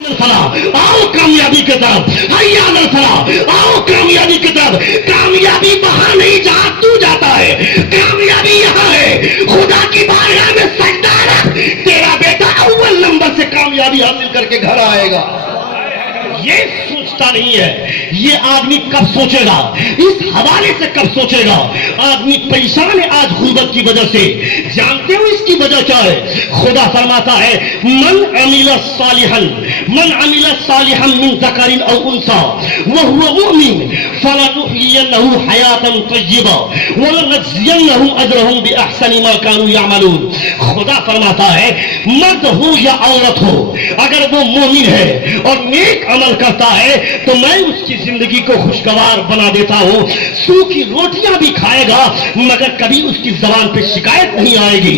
آؤ کامیابی کی طرف، حی علی الفلاح، آؤ کامیابی کی طرف۔ کامیابی وہاں نہیں جہاں تو جاتا ہے، کامیابی یہاں ہے۔ خدا کی بارگاہ میں سجدہ رکھ، تیرا بیٹا اول نمبر سے کامیابی حاصل کر کے گھر آئے گا۔ یہ سوچتا نہیں ہے، یہ آدمی کب سوچے گا، اس حوالے سے کب سوچے گا؟ آدمی پریشان ہے آج غربت کی وجہ سے۔ جانتے ہو اس کی وجہ کیا ہے؟ خدا فرماتا ہے من عمل صالحا من ذکر او انثى وهو مؤمن فلنحيينه حیاتا طیبہ ولنجزینهم اجرهم باحسن ما كانوا يعملون۔ خدا فرماتا ہے مرد ہو یا عورت ہو، اگر وہ مومن ہے اور نیک عمل کرتا ہے تو میں اس کی زندگی کو خوشگوار بنا دیتا ہوں۔ سوکھی روٹیاں بھی کھائے گا مگر کبھی اس کی زبان پہ شکایت نہیں آئے گی۔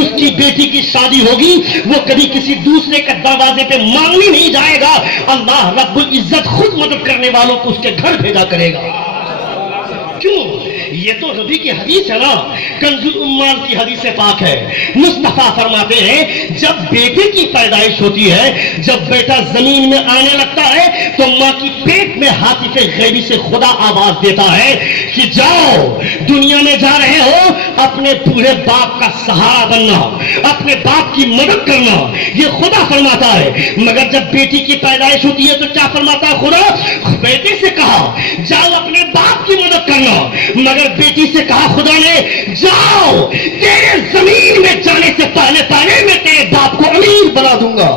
اس کی بیٹی کی شادی ہوگی، وہ کبھی کسی دوسرے کے دروازے پہ مانگنے نہیں جائے گا، اللہ رب العزت خود مدد کرنے والوں کو اس کے گھر بھیجا کرے گا۔ کیوں؟ یہ تو نبی کی حدیث ہے نا، کنز الامال کی حدیث پاک ہے۔ مصطفیٰ فرماتے ہیں جب بیٹے کی پیدائش ہوتی ہے، جب بیٹا زمین میں آنے لگتا ہے تو ماں کی پیٹ میں ہاتف غیبی سے خدا آواز دیتا ہے کہ جاؤ، دنیا میں جا رہے ہو، اپنے پورے باپ کا سہارا بننا، اپنے باپ کی مدد کرنا، یہ خدا فرماتا ہے۔ مگر جب بیٹی کی پیدائش ہوتی ہے تو کیا فرماتا ہے خدا؟ بیٹے سے کہا جاؤ اپنے باپ کی مدد کرنا، مگر بیٹی سے کہا خدا نے جاؤ، تیرے زمین میں جانے سے پہلے میں تیرے باپ کو امیر بنا دوں گا،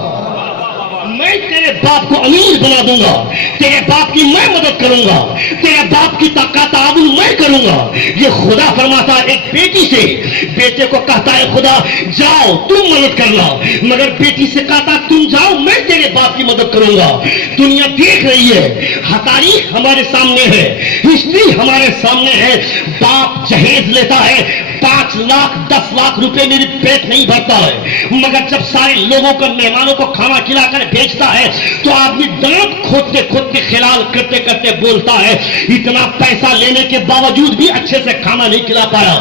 میں تیرے باپ کو امیر بنا دوں گا، تیرے باپ کی میں مدد کروں گا، تیرے باپ کی تعاون میں کروں گا۔ یہ خدا فرماتا ہے ایک بیٹی سے، بیٹے کو کہتا ہے خدا جاؤ تم مدد کرنا، مگر بیٹی سے کہتا تم جاؤ میں تیرے باپ کی مدد کروں گا۔ دنیا دیکھ رہی ہے، تاریخ ہمارے سامنے ہے، ہسٹری ہمارے سامنے ہے، باپ جہیز لیتا ہے 5 لاکھ 10 لاکھ روپے میری پیٹ نہیں بھرتا ہے، مگر جب سارے لوگوں کو مہمانوں کو کھانا کھلا کر بھیجتا ہے تو آدمی دانت کھودتے خیال کرتے بولتا ہے اتنا پیسہ لینے کے باوجود بھی اچھے سے کھانا نہیں کھلا پایا۔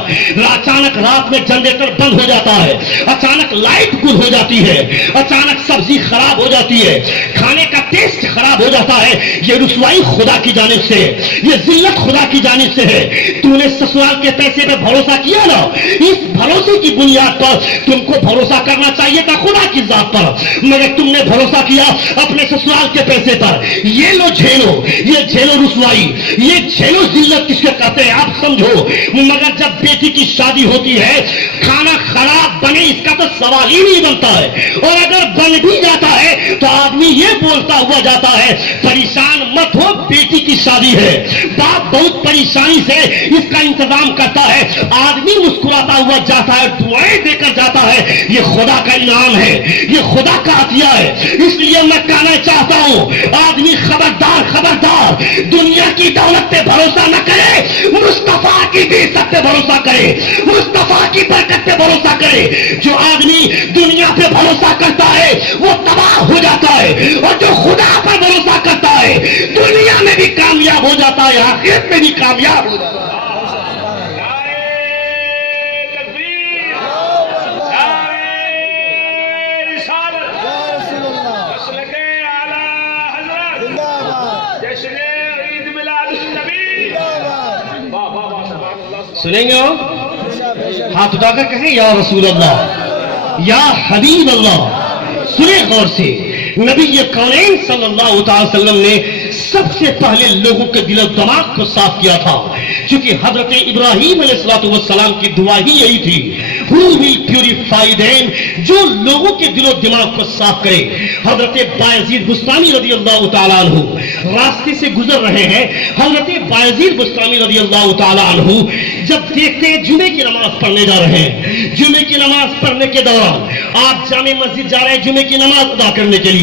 اچانک رات میں جنریٹر بند ہو جاتا ہے، اچانک لائٹ گل ہو جاتی ہے، اچانک سبزی خراب ہو جاتی ہے، کھانے کا ٹیسٹ خراب ہو جاتا ہے۔ یہ رسوائی خدا کی جانب سے، یہ ذلت خدا کی جانب سے ہے۔ تو نے سسرال کے پیسے پہ بھروسہ کیا نا، اس بھروسے کی بنیاد پر تم کو بھروسہ کرنا چاہیے تھا خدا کی ذات پر، مگر تم نے بھروسہ کیا اپنے سسرال کے پیسے پر۔ یہ لو جھیلو، یہ جھیلو رسوائی، یہ جھیلو ذلت کس کے کہتے ہیں آپ سمجھو۔ مگر جب بیٹی کی شادی ہوتی ہے کھانا خراب بنے اس کا تو سوال ہی نہیں بنتا ہے، اور اگر بن بھی جاتا ہے تو آدمی یہ بولتا ہوا جاتا ہے پریشان مت ہو بیٹی کی شادی ہے۔ باپ بہت پریشانی سے اس کا انتظام کرتا ہے، آدمی مسکراتا ہوا جاتا ہے، دعائیں دے کر جاتا ہے۔ یہ خدا کا انعام ہے، یہ خدا کا عطیہ ہے۔ اس لیے میں کہنا چاہتا ہوں آدمی خبردار دنیا کی دولت پہ بھروسہ نہ کرے، مصطفیٰ کی عزت پہ بھروسہ کرے، مصطفیٰ کی برکت پہ بھروسہ کرے۔ جو آدمی دنیا پہ بھروسہ کرتا ہے وہ تباہ ہو جاتا ہے، اور جو خدا پر بھروسہ کرتا ہے دنیا میں بھی کامیاب ہو جاتا ہے، آخرت میں بھی کامیاب ہو جاتا ہے۔ سنیں گے ہو؟ ہاتھ اٹھا کر کہیں یا رسول اللہ، یا حبیب اللہ۔ سنیں غور سے، نبی کونین صلی اللہ تعالی وسلم نے سب سے پہلے لوگوں کے دل و دماغ کو صاف کیا تھا، کیونکہ حضرت ابراہیم علیہ السلام کی دعا ہی یہی تھی، who will purify them، جو لوگوں کے دل و دماغ کو صاف کرے۔ حضرت بایزید بستامی رضی اللہ تعالیٰ عنہ راستے سے گزر رہے ہیں، حضرت بایزید بستامی رضی اللہ تعالیٰ عنہ جب دیکھتے ہیں جمعے کی نماز پڑھنے جا رہے ہیں، جمعے کی نماز پڑھنے کے دوران آپ جامع مسجد جا رہے ہیں جمعے کی نماز ادا کرنے کے لیے،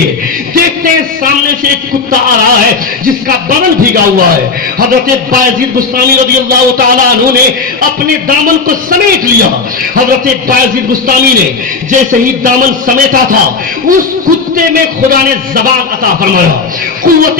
دیکھتے ہیں سامنے سے ایک کتا آ رہا ہے جس کا بدن بھیگا ہوا ہے۔ حضرت بایزید بستامی رضی اللہ تعالیٰ عنہ نے اپنے دامن کو سمیٹ لیا۔ حضرت بایزید بستامی نے جیسے ہی دامن سمیٹا تھا اس کتے میں خدا نے زبان عطا فرمایا۔ قوت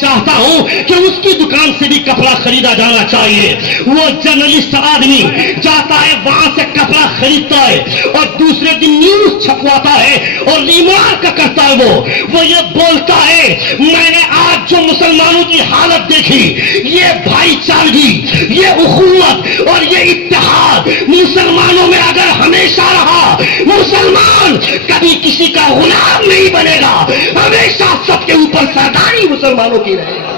چاہتا ہوں کہ اس کی دکان سے بھی کپڑا خریدا جانا چاہیے. وہ جرنلسٹ آدمی جاتا ہے وہاں سے کپڑا خریدتا ہے اور دوسرے دن نیوز چھپواتا ہے اور ریمارک کرتا ہے. وہ یہ بولتا ہے میں نے آج جو مسلمانوں کی حالت دیکھی, یہ بھائی چارگی, یہ اخوت اور یہ اتحاد مسلمانوں میں اگر ہمیشہ رہا, مسلمان کبھی کسی کا غلام نہیں بنے گا, ہمیشہ سب کے اوپر سرداری مسلمانوں کی رہے گا.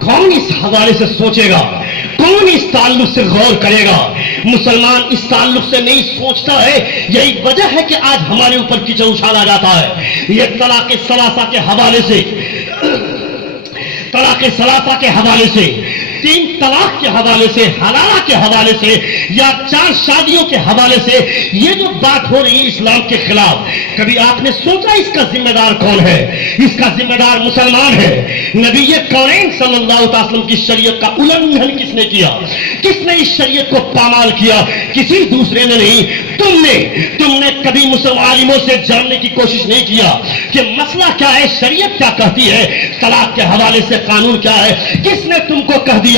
کون اس حوالے سے سوچے گا, کون اس تعلق سے غور کرے گا؟ مسلمان اس تعلق سے نہیں سوچتا ہے. یہی وجہ ہے کہ آج ہمارے اوپر کیچڑ اچھالا جاتا ہے. یہ طلاق ثلاثہ کے حوالے سے, طلاق ثلاثہ کے حوالے سے, 3 طلاق کے حوالے سے, حلالہ کے حوالے سے یا 4 شادیوں کے حوالے سے یہ جو بات ہو رہی ہے اسلام کے خلاف, کبھی آپ نے سوچا اس کا ذمہ دار کون ہے؟ اس کا ذمہ دار مسلمان ہے. نبی کونین صلی اللہ علیہ وسلم کی شریعت کا النگھن کس نے کیا؟ کس نے اس شریعت کو پامال کیا؟ کسی دوسرے نے نہیں, تم نے کبھی مسلم عالموں سے جاننے کی کوشش نہیں کیا کہ مسئلہ کیا ہے, شریعت کیا کہتی ہے, طلاق کے حوالے سے قانون کیا ہے؟ کس نے تم کو کہہ دیا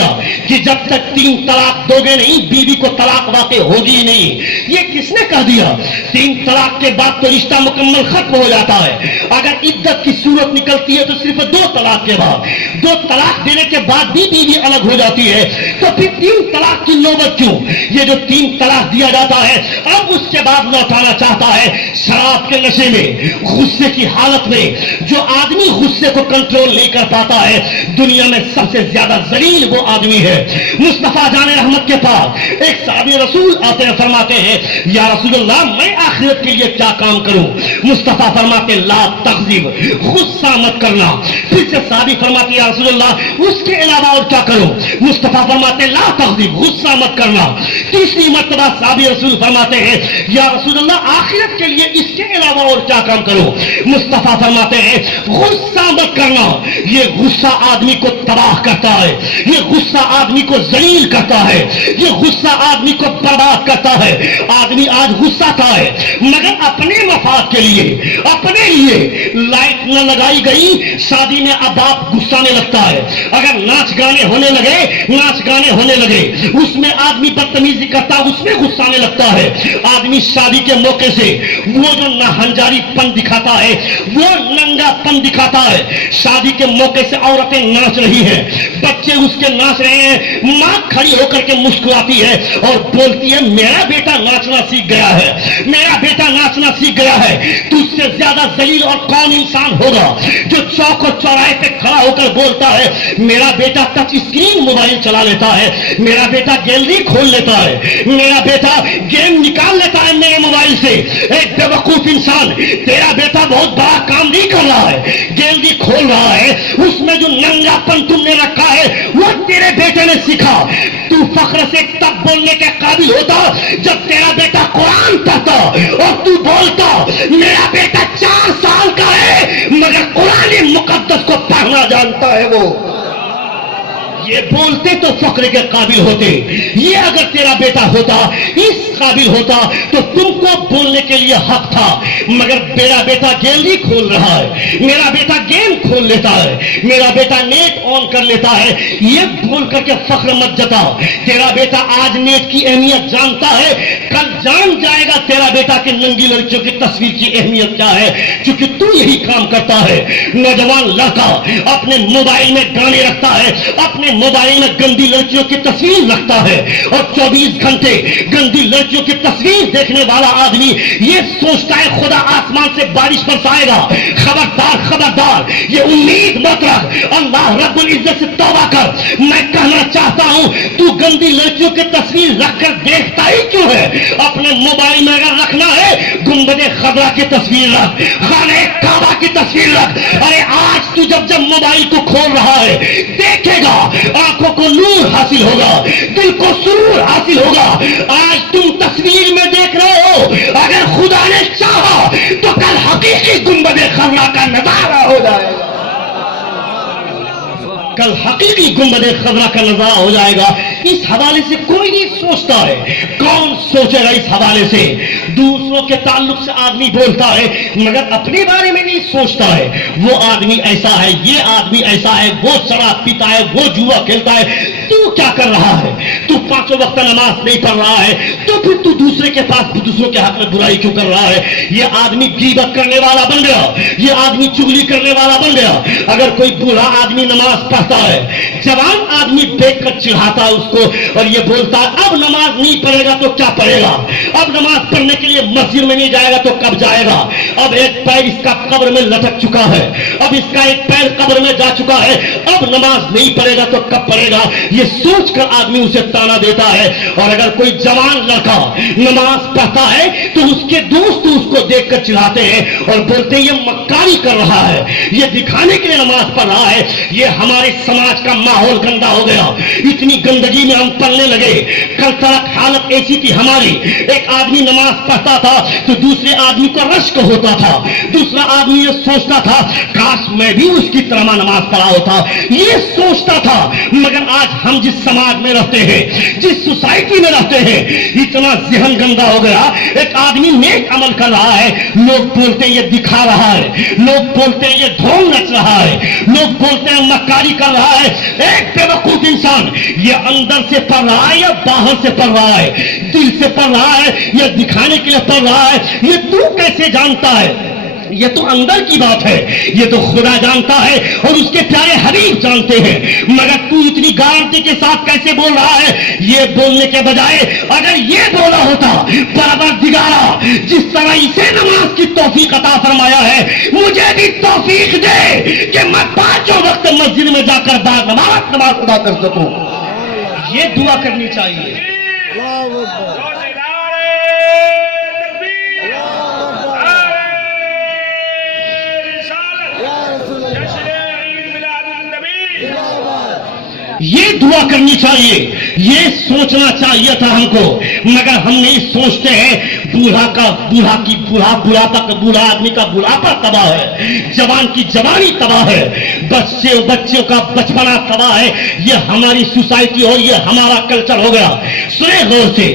کہ جب تک 3 طلاق دو گے نہیں بیوی کو طلاق واقع ہوگی نہیں؟ یہ کس نے کہہ دیا؟ 3 طلاق کے بعد تو رشتہ مکمل ختم ہو جاتا ہے. اگر عدت کی صورت نکلتی ہے تو صرف 2 طلاق کے بعد, 2 طلاق دینے کے بعد بھی بیوی الگ ہو جاتی ہے, تو پھر 3 طلاق کی نوبت کیوں؟ یہ جو 3 طلاق دیا جاتا ہے اب اس کے بعد لوٹانا چاہتا ہے شراب کے نشے میں, غصے کی حالت میں. جو آدمی غصے کو کنٹرول نہیں کر پاتا ہے دنیا میں سب سے زیادہ ذلیل وہ آدمی ہے. مصطفیٰ جان رحمت کے پاس ایک صحابی رسول آتے ہیں, فرماتے ہیں یا رسول اللہ میں آخرت کے لیے کیا کام کروں؟ مصطفیٰ فرماتے لا تغضب, غصہ مت کرنا. پھر سے صحابی فرماتے یا رسول اللہ اس کے علاوہ اور کیا کروں؟ مصطفیٰ فرماتے لا تغضب, غصہ مت کرنا. تیسری مرتبہ صحابی رسول فرماتے ہیں یا رسول اللہ آخرت کے لیے اس کے علاوہ اور کیا کام کروں؟ مصطفیٰ فرماتے ہیں غصہ مت کرنا. یہ غصہ آدمی کو تباہ کرتا ہے, یہ غصہ آدمی کو ذلیل کرتا ہے, یہ غصہ آدمی کو برباد کرتا ہے. آدمی آج غصہ تھا ہے مگر اپنے مفاد کے لیے, اپنے لیے. لائٹ نہ لگائی گئی شادی میں اب آپ غصانے لگتا ہے. اگر ناچ گانے ہونے لگے اس میں آدمی بدتمیزی کرتا, اس میں غصانے لگتا ہے. آدمی شادی کے موقع سے وہ جو نہنجاری پن دکھاتا ہے, وہ ننگا پن دکھاتا ہے. شادی کے موقع سے عورتیں ناچ رہی ہیں, بچے اس کے ناچ رہے ہیں, ماں کھڑی ہو کر کے مسکراتی ہے اور بولتی ہے میرا بیٹا ناچنا سیکھ گیا ہے, میرا بیٹا ناچنا سیکھ گیا ہے. تو اس سے زیادہ ذلیل اور کون انسان ہوگا جو چوک اور چوراہے پہ کھڑا ہو کر بولتا ہے میرا بیٹا ٹچ اسکرین موبائل چلا لیتا ہے, میرا بیٹا گیلری کھول لیتا ہے, میرا بیٹا گیم نکال لیتا ہے میرے موبائل سے. ایک بے وقوف انسان, تیرا بیٹا بہت بڑا کام نہیں کر رہا ہے, گیلری کھول رہا ہے. اس میں جو ننگا پن تم نے رکھا ہے وہ تیرے بیٹے نے سیکھا. تو فخر سے تب بولنے کے قابل ہوتا جب تیرا بیٹا قرآن پڑھتا اور تو بولتا میرا بیٹا 4 سال کا ہے مگر قرآن مقدس کو پڑھنا جانتا ہے. وہ یہ بولتے تو فخر کے قابل ہوتے. یہ اگر تیرا بیٹا ہوتا, اس قابل ہوتا تو تم کو بولنے کے لیے حق تھا. مگر میرا بیٹا گیلری کھول رہا ہے, میرا بیٹا گیم کھول لیتا ہے, میرا بیٹا نیٹ آن کر لیتا ہے, یہ بول کر کے فخر مت جتا. تیرا بیٹا آج نیٹ کی اہمیت جانتا ہے, کل جان جائے گا تیرا بیٹا کہ ننگی لڑکیوں کی تصویر کی اہمیت کیا ہے, کیونکہ تو یہی کام کرتا ہے. نوجوان لڑکا اپنے موبائل میں گانے رکھتا ہے, اپنے موبائل میں گندی لڑکیوں کی تصویر رکھتا ہے اور 24 گھنٹے گندی لڑکیوں کی تصویر دیکھنے والا آدمی یہ سوچتا ہے خدا آسمان سے بارش برسائے گا. خبردار خبردار, یہ امید مت رکھ, اللہ رب العزت سے توبہ کر. میں کہنا چاہتا ہوں تو گندی لڑکیوں کی تصویر رکھ کر دیکھتا ہی کیوں ہے؟ اپنے موبائل میں اگر رکھنا ہے گنبد خضرا کی تصویر رکھ, خانہ کعبہ کی تصویر رکھ. ارے آج تو جب موبائل کو کھول رہا ہے دیکھے گا, آنکھوں کو نور حاصل ہوگا, دل کو سرور حاصل ہوگا. آج تم تصویر میں دیکھ رہے ہو, اگر خدا نے چاہا تو کل حقیقی گنبد خضرا کا نظارہ ہو جائے گا. کل حقیقی گنبد خضرا کا نظارہ ہو جائے گا. اس حوالے سے کوئی نہیں سوچتا ہے. کون سوچے گا اس حوالے سے؟ دوسروں کے تعلق سے آدمی بولتا ہے مگر اپنے بارے میں نہیں سوچتا ہے. وہ آدمی ایسا ہے, یہ آدمی ایسا ہے, وہ شراب پیتا ہے, وہ جوا کھیلتا ہے. تو کیا کر رہا ہے؟ تو 5 وقت نماز نہیں پڑھ رہا ہے, تو پھر تو دوسرے کے پاس دوسروں کے حق میں برائی کیوں کر رہا ہے؟ یہ آدمی غیبت کرنے والا بن گیا, یہ آدمی چغلی کرنے والا بن گیا. اگر کوئی بوڑھا آدمی نماز پڑھتا ہے, جوان آدمی دیکھ کر چڑھاتا ہے اس کو اور یہ بولتا ہے اب نماز نہیں پڑھے گا تو کیا پڑھے گا, اب نماز پڑھنے کے لیے مسجد میں نہیں جائے گا تو کب جائے گا, اب ایک پیر اس کا قبر میں لٹک چکا ہے, اب اس کا ایک پیر قبر میں جا چکا ہے, اب نماز نہیں پڑھے گا تو کب پڑھے گا, یہ سوچ کر آدمی اسے تانا دیتا ہے. اور اگر کوئی جوان لڑکا نماز پڑھتا ہے تو اس کے دوست اس کو دیکھ کر چڑھاتے ہیں اور بولتے ہیں یہ مکاری کر رہا ہے, یہ دکھانے کے لیے نماز پڑھ رہا ہے. یہ ہمارے سماج کا ماحول گندا ہو گیا, اتنی گندگی میں ہم پڑھنے لگے. کل تک حالت ایسی تھی ہماری, ایک آدمی نماز پڑھتا تھا تو دوسرے آدمی کو رشک ہوتا تھا, دوسرا آدمی یہ سوچتا تھا کاش میں بھی اس کی طرح نماز پڑھا ہوتا, یہ سوچتا تھا. مگر آج ہم جس سماج میں رہتے ہیں, جس سوسائٹی میں رہتے ہیں, اتنا ذہن گندا ہو گیا. ایک آدمی نیک عمل کر رہا ہے, لوگ بولتے ہیں یہ دکھا رہا ہے, لوگ بولتے ہیں یہ ڈھونگ نچ رہا ہے, لوگ بولتے ہیں مکاری کر رہا ہے. ایک بے وقوف انسان یہ اندر سے پڑھ رہا ہے یا باہر سے پڑھ رہا ہے, دل سے پڑھ رہا ہے یا دکھانے کے لیے پڑھ رہا ہے, یہ تو کیسے جانتا ہے؟ یہ تو اندر کی بات ہے, یہ تو خدا جانتا ہے اور اس کے پیارے حبیب جانتے ہیں. مگر تو اتنی گارنٹی کے ساتھ کیسے بول رہا ہے؟ یہ بولنے کے بجائے اگر یہ بولا ہوتا پروردگارا جس طرح اسے نماز کی توفیق عطا فرمایا ہے مجھے بھی توفیق دے کہ میں 5 وقت مسجد میں جا کر نماز ادا کر سکوں. یہ دعا کرنی چاہیے. یہ دعا کرنی چاہیے, یہ سوچنا چاہیے تھا ہم کو, مگر ہم نہیں سوچتے ہیں. بوڑھا آدمی کا بڑھاپا تباہ ہے, جوان کی جوانی تباہ ہے, بچوں کا بچپنا تباہ ہے. یہ ہماری سوسائٹی اور یہ ہمارا کلچر ہو گیا. سنے غور سے,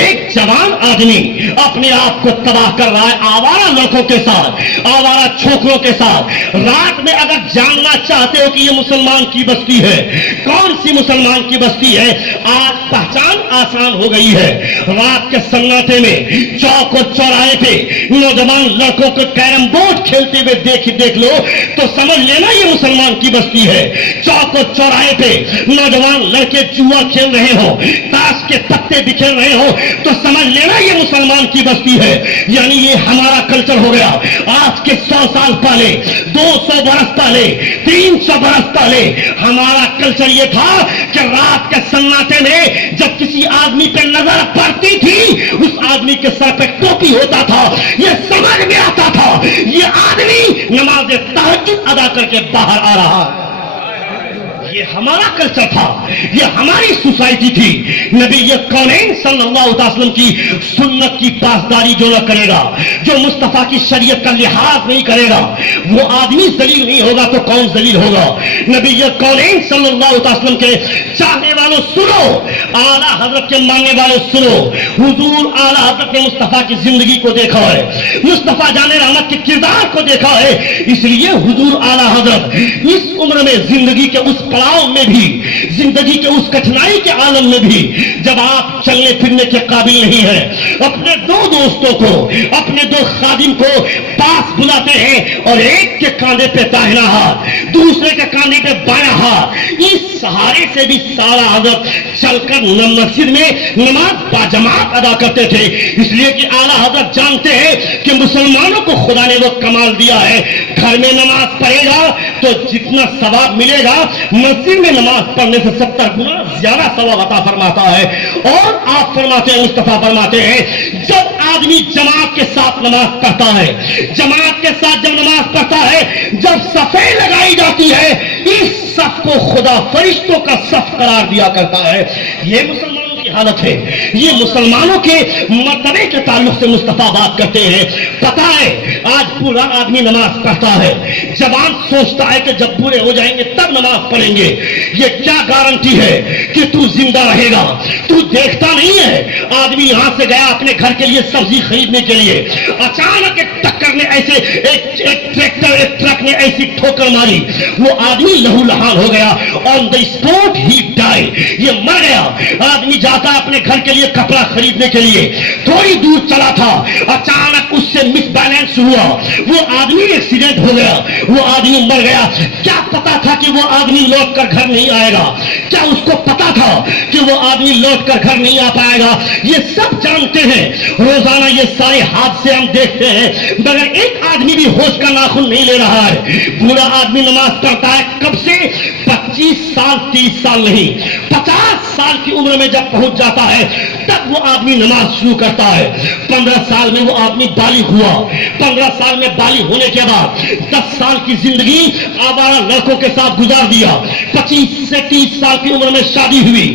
ایک جوان آدمی اپنے آپ کو تباہ کر رہا ہے آوارہ لڑکوں کے ساتھ, آوارہ چھوکروں کے ساتھ. رات میں اگر جاننا چاہتے ہو کہ یہ مسلمان کی بستی ہے, کون سی مسلمان کی بستی ہے, آج پہچان آسان ہو گئی ہے. رات کے سناٹے میں چوک اور چوراہے پہ نوجوان لڑکوں کو کیرم بورڈ کھیلتے ہوئے دیکھ لو تو سمجھ لینا یہ مسلمان کی بستی ہے. چوک اور چوراہے پہ نوجوان لڑکے جوا کھیل رہے ہو, تاش کے پتے بکھیر رہے ہو تو سمجھ لینا یہ مسلمان کی بستی ہے. یعنی یہ ہمارا کلچر ہو گیا. آج کے 100 سال پہلے, 200 برس پہلے, 300 برس پہلے ہمارا کلچر یہ تھا کہ رات کے سناٹے میں جب کسی آدمی پہ نظر پڑتی تھی اس آدمی کے سر پہ ٹوپی ہوتا تھا, یہ سمجھ میں آتا تھا یہ آدمی نماز تہجد ادا کر کے باہر آ رہا ہے. یہ ہمارا کلچر تھا, یہ ہماری سوسائٹی تھی. نبی کونین صلی اللہ علیہ وسلم کی سنت کی پاسداری جو نہ کرے گا, جو مصطفیٰ کی شریعت کا لحاظ نہیں کرے گا, وہ آدمی ذلیل نہیں ہوگا تو کون ذلیل ہوگا؟ نبی کونین صلی اللہ علیہ وسلم کے چاہنے والوں سنو, اعلیٰ حضرت کے ماننے والے سنو. حضور اعلیٰ حضرت نے مصطفیٰ کی زندگی کو دیکھا ہے, مصطفیٰ جان رحمت کے کردار کو دیکھا ہے. اس لیے حضور اعلیٰ حضرت اس عمر میں زندگی کے اس پڑاؤ میں بھی, زندگی کے اس کٹھنائی کے عالم میں بھی, جب آپ چلنے پھرنے کے قابل نہیں ہیں, اپنے 2 دوستوں کو, اپنے 2 خادم کو پاس بلاتے ہیں اور ایک کے کاندھے پہ داہنا ہاتھ, دوسرے کے کاندھے پہ بایاں ہاتھ. اس سہارے سے بھی سارا حضرت چل کر مسجد میں نماز باجماعت ادا کرتے تھے. اس لیے کہ اعلیٰ حضرت جانتے ہیں کہ مسلمانوں کو خدا نے وہ کمال دیا ہے, گھر میں نماز پڑھے گا تو جتنا ثواب ملے گا مسجد میں نماز پڑھنے سے 70 گنا زیادہ ثواب عطا فرماتا ہے. اور آپ فرماتے ہیں, مصطفیٰ فرماتے ہیں, جب آدمی جماعت کے ساتھ نماز پڑھتا ہے, جماعت کے ساتھ جب نماز پڑھتا ہے, جب صفیں لگائی جاتی ہے, اس صف کو خدا فرشتوں کا صف قرار دیا کرتا ہے. یہ مسلمانوں کی حالت ہے. یہ مسلمانوں کے مرتبے کے تعلق سے مصطفیٰ بات کرتے ہیں. پتا ہے آج پورا آدمی نماز پڑھتا ہے, جوان سوچتا ہے کہ جب بوڑھے ہو جائیں گے تب نماز پڑھیں گے. یہ کیا گارنٹی ہے کہ تو زندہ رہے گا؟ تو دیکھتا نہیں ہے آدمی یہاں سے گیا اپنے گھر کے لیے سبزی خریدنے کے لیے, اچانک ایک ٹکر نے ایسے ایک ٹریکٹر ایک ٹرک نے ایسی ٹھوکر ماری, وہ آدمی لہو لہان ہو گیا. آن دا اسپوٹ ہی ڈائی, یہ مر گیا. آدمی جاتا اپنے گھر کے لیے کپڑا خریدنے کے لیے, تھوڑی دور چلا تھا, اچانک اس سے مس بیلنس ہوا, وہ آدمی ایکسیڈنٹ ہو گیا, وہ آدمی مر گیا. کیا پتا تھا کہ وہ آدمی لوٹ کر گھر نہیں آئے گا؟ کیا اس کو پتا تھا کہ وہ آدمی لوٹ کر گھر نہیں آ پائے گا؟ یہ سب جانتے ہیں, روزانہ یہ سارے حادثے ہم دیکھتے ہیں, مگر ایک آدمی بھی ہوش کا ناخن نہیں لے رہا ہے. بوڑھا آدمی نماز پڑھتا ہے کب سے؟ 25 سال 30 سال نہیں, 50 سال کی عمر میں جب پہنچ جاتا ہے تب وہ آدمی نماز شروع کرتا ہے. 15 سال میں وہ آدمی بالغ ہوا, 15 سال میں بالغ ہونے کے بعد 10 سال کی زندگی آوارہ لڑکوں کے ساتھ گزار دیا. 25 سے 30 سال کی عمر میں شادی ہوئی,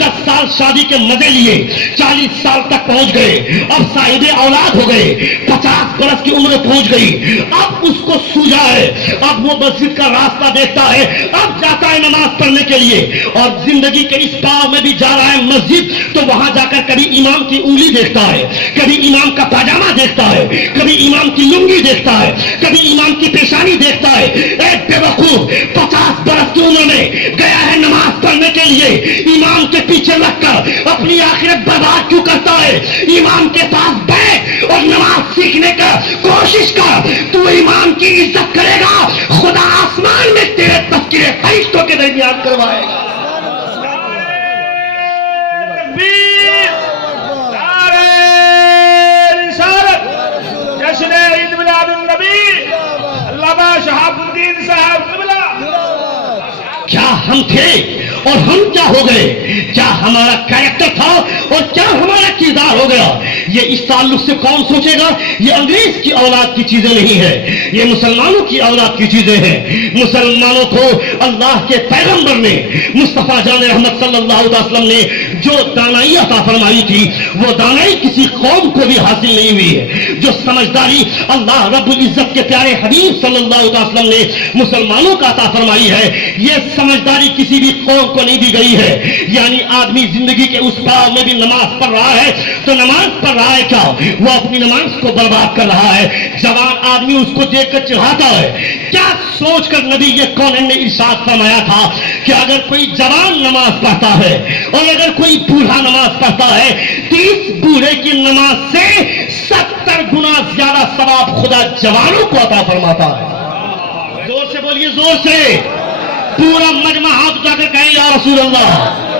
10 سال شادی کے مزے لیے, 40 سال تک پہنچ گئے, اب صاحب اولاد ہو گئے, 50 برس کی عمر پہنچ گئی. اب اس کو سوجا ہے, اب وہ مسجد کا راستہ دیکھتا ہے, اب جاتا ہے نماز پڑھنے کے لیے, اور زندگی کے اس پاؤ میں بھی جا رہا ہے مسجد, تو وہاں جا کر کبھی امام کی انگلی دیکھتا ہے, کبھی امام کا پاجامہ دیکھتا ہے, کبھی امام کی لنگی دیکھتا ہے, کبھی امام کی پیشانی دیکھتا ہے. ایک بے وقوف 50 برس کی عمر میں گیا ہے نماز پڑھنے کے لیے, امام کے پیچھے لگ کر اپنی آخرت برباد کیوں کرتا ہے؟ امام کے پاس بیٹھ اور نماز سیکھنے کا کوشش کر, تو امام کی عزت کرے گا, خدا آسمان میں تیرے تذکرے فرشتوں کے درمیان کروائے گا. جشن عید میلاد النبی علامہ شہاب الدین صاحب قبلہ. کیا ہم تھے اور ہم کیا ہو گئے؟ کیا ہمارا کریکٹر تھا اور کیا ہمارا کردار ہو گیا؟ یہ اس تعلق سے کون سوچے گا؟ یہ انگریز کی اولاد کی چیزیں نہیں ہے, یہ مسلمانوں کی اولاد کی چیزیں ہیں. مسلمانوں کو اللہ کے پیغمبر نے, مصطفیٰ جان رحمت صلی اللہ علیہ وسلم نے جو دانائی عطا فرمائی تھی, وہ دانائی کسی قوم کو بھی حاصل نہیں ہوئی ہے. جو سمجھداری اللہ رب العزت کے پیارے حبیب صلی اللہ علیہ وسلم نے مسلمانوں کا عطا فرمائی ہے, یہ سمجھداری کسی بھی قوم کو نہیں دی گئی ہے. یعنی آدمی زندگی کے اس پاؤ میں بھی نماز پڑھ رہا ہے, تو نماز پڑھ رہا ہے کیا؟ وہ اپنی نماز کو برباد کر رہا ہے. جوان آدمی اس کو دیکھ کر چڑھاتا ہے. کیا سوچ کر نبی یہ کونین نے ارشاد فرمایا تھا کہ اگر کوئی جوان نماز پڑھتا ہے اور اگر کوئی بوڑھا نماز پڑھتا ہے, 30 بوڑھے کی نماز سے 70 گنا زیادہ ثواب خدا جوانوں کو عطا فرماتا ہے. زور سے بولیے, زور سے. پورا مجمع ہاتھ اٹھا کر کہیں یا رسول اللہ.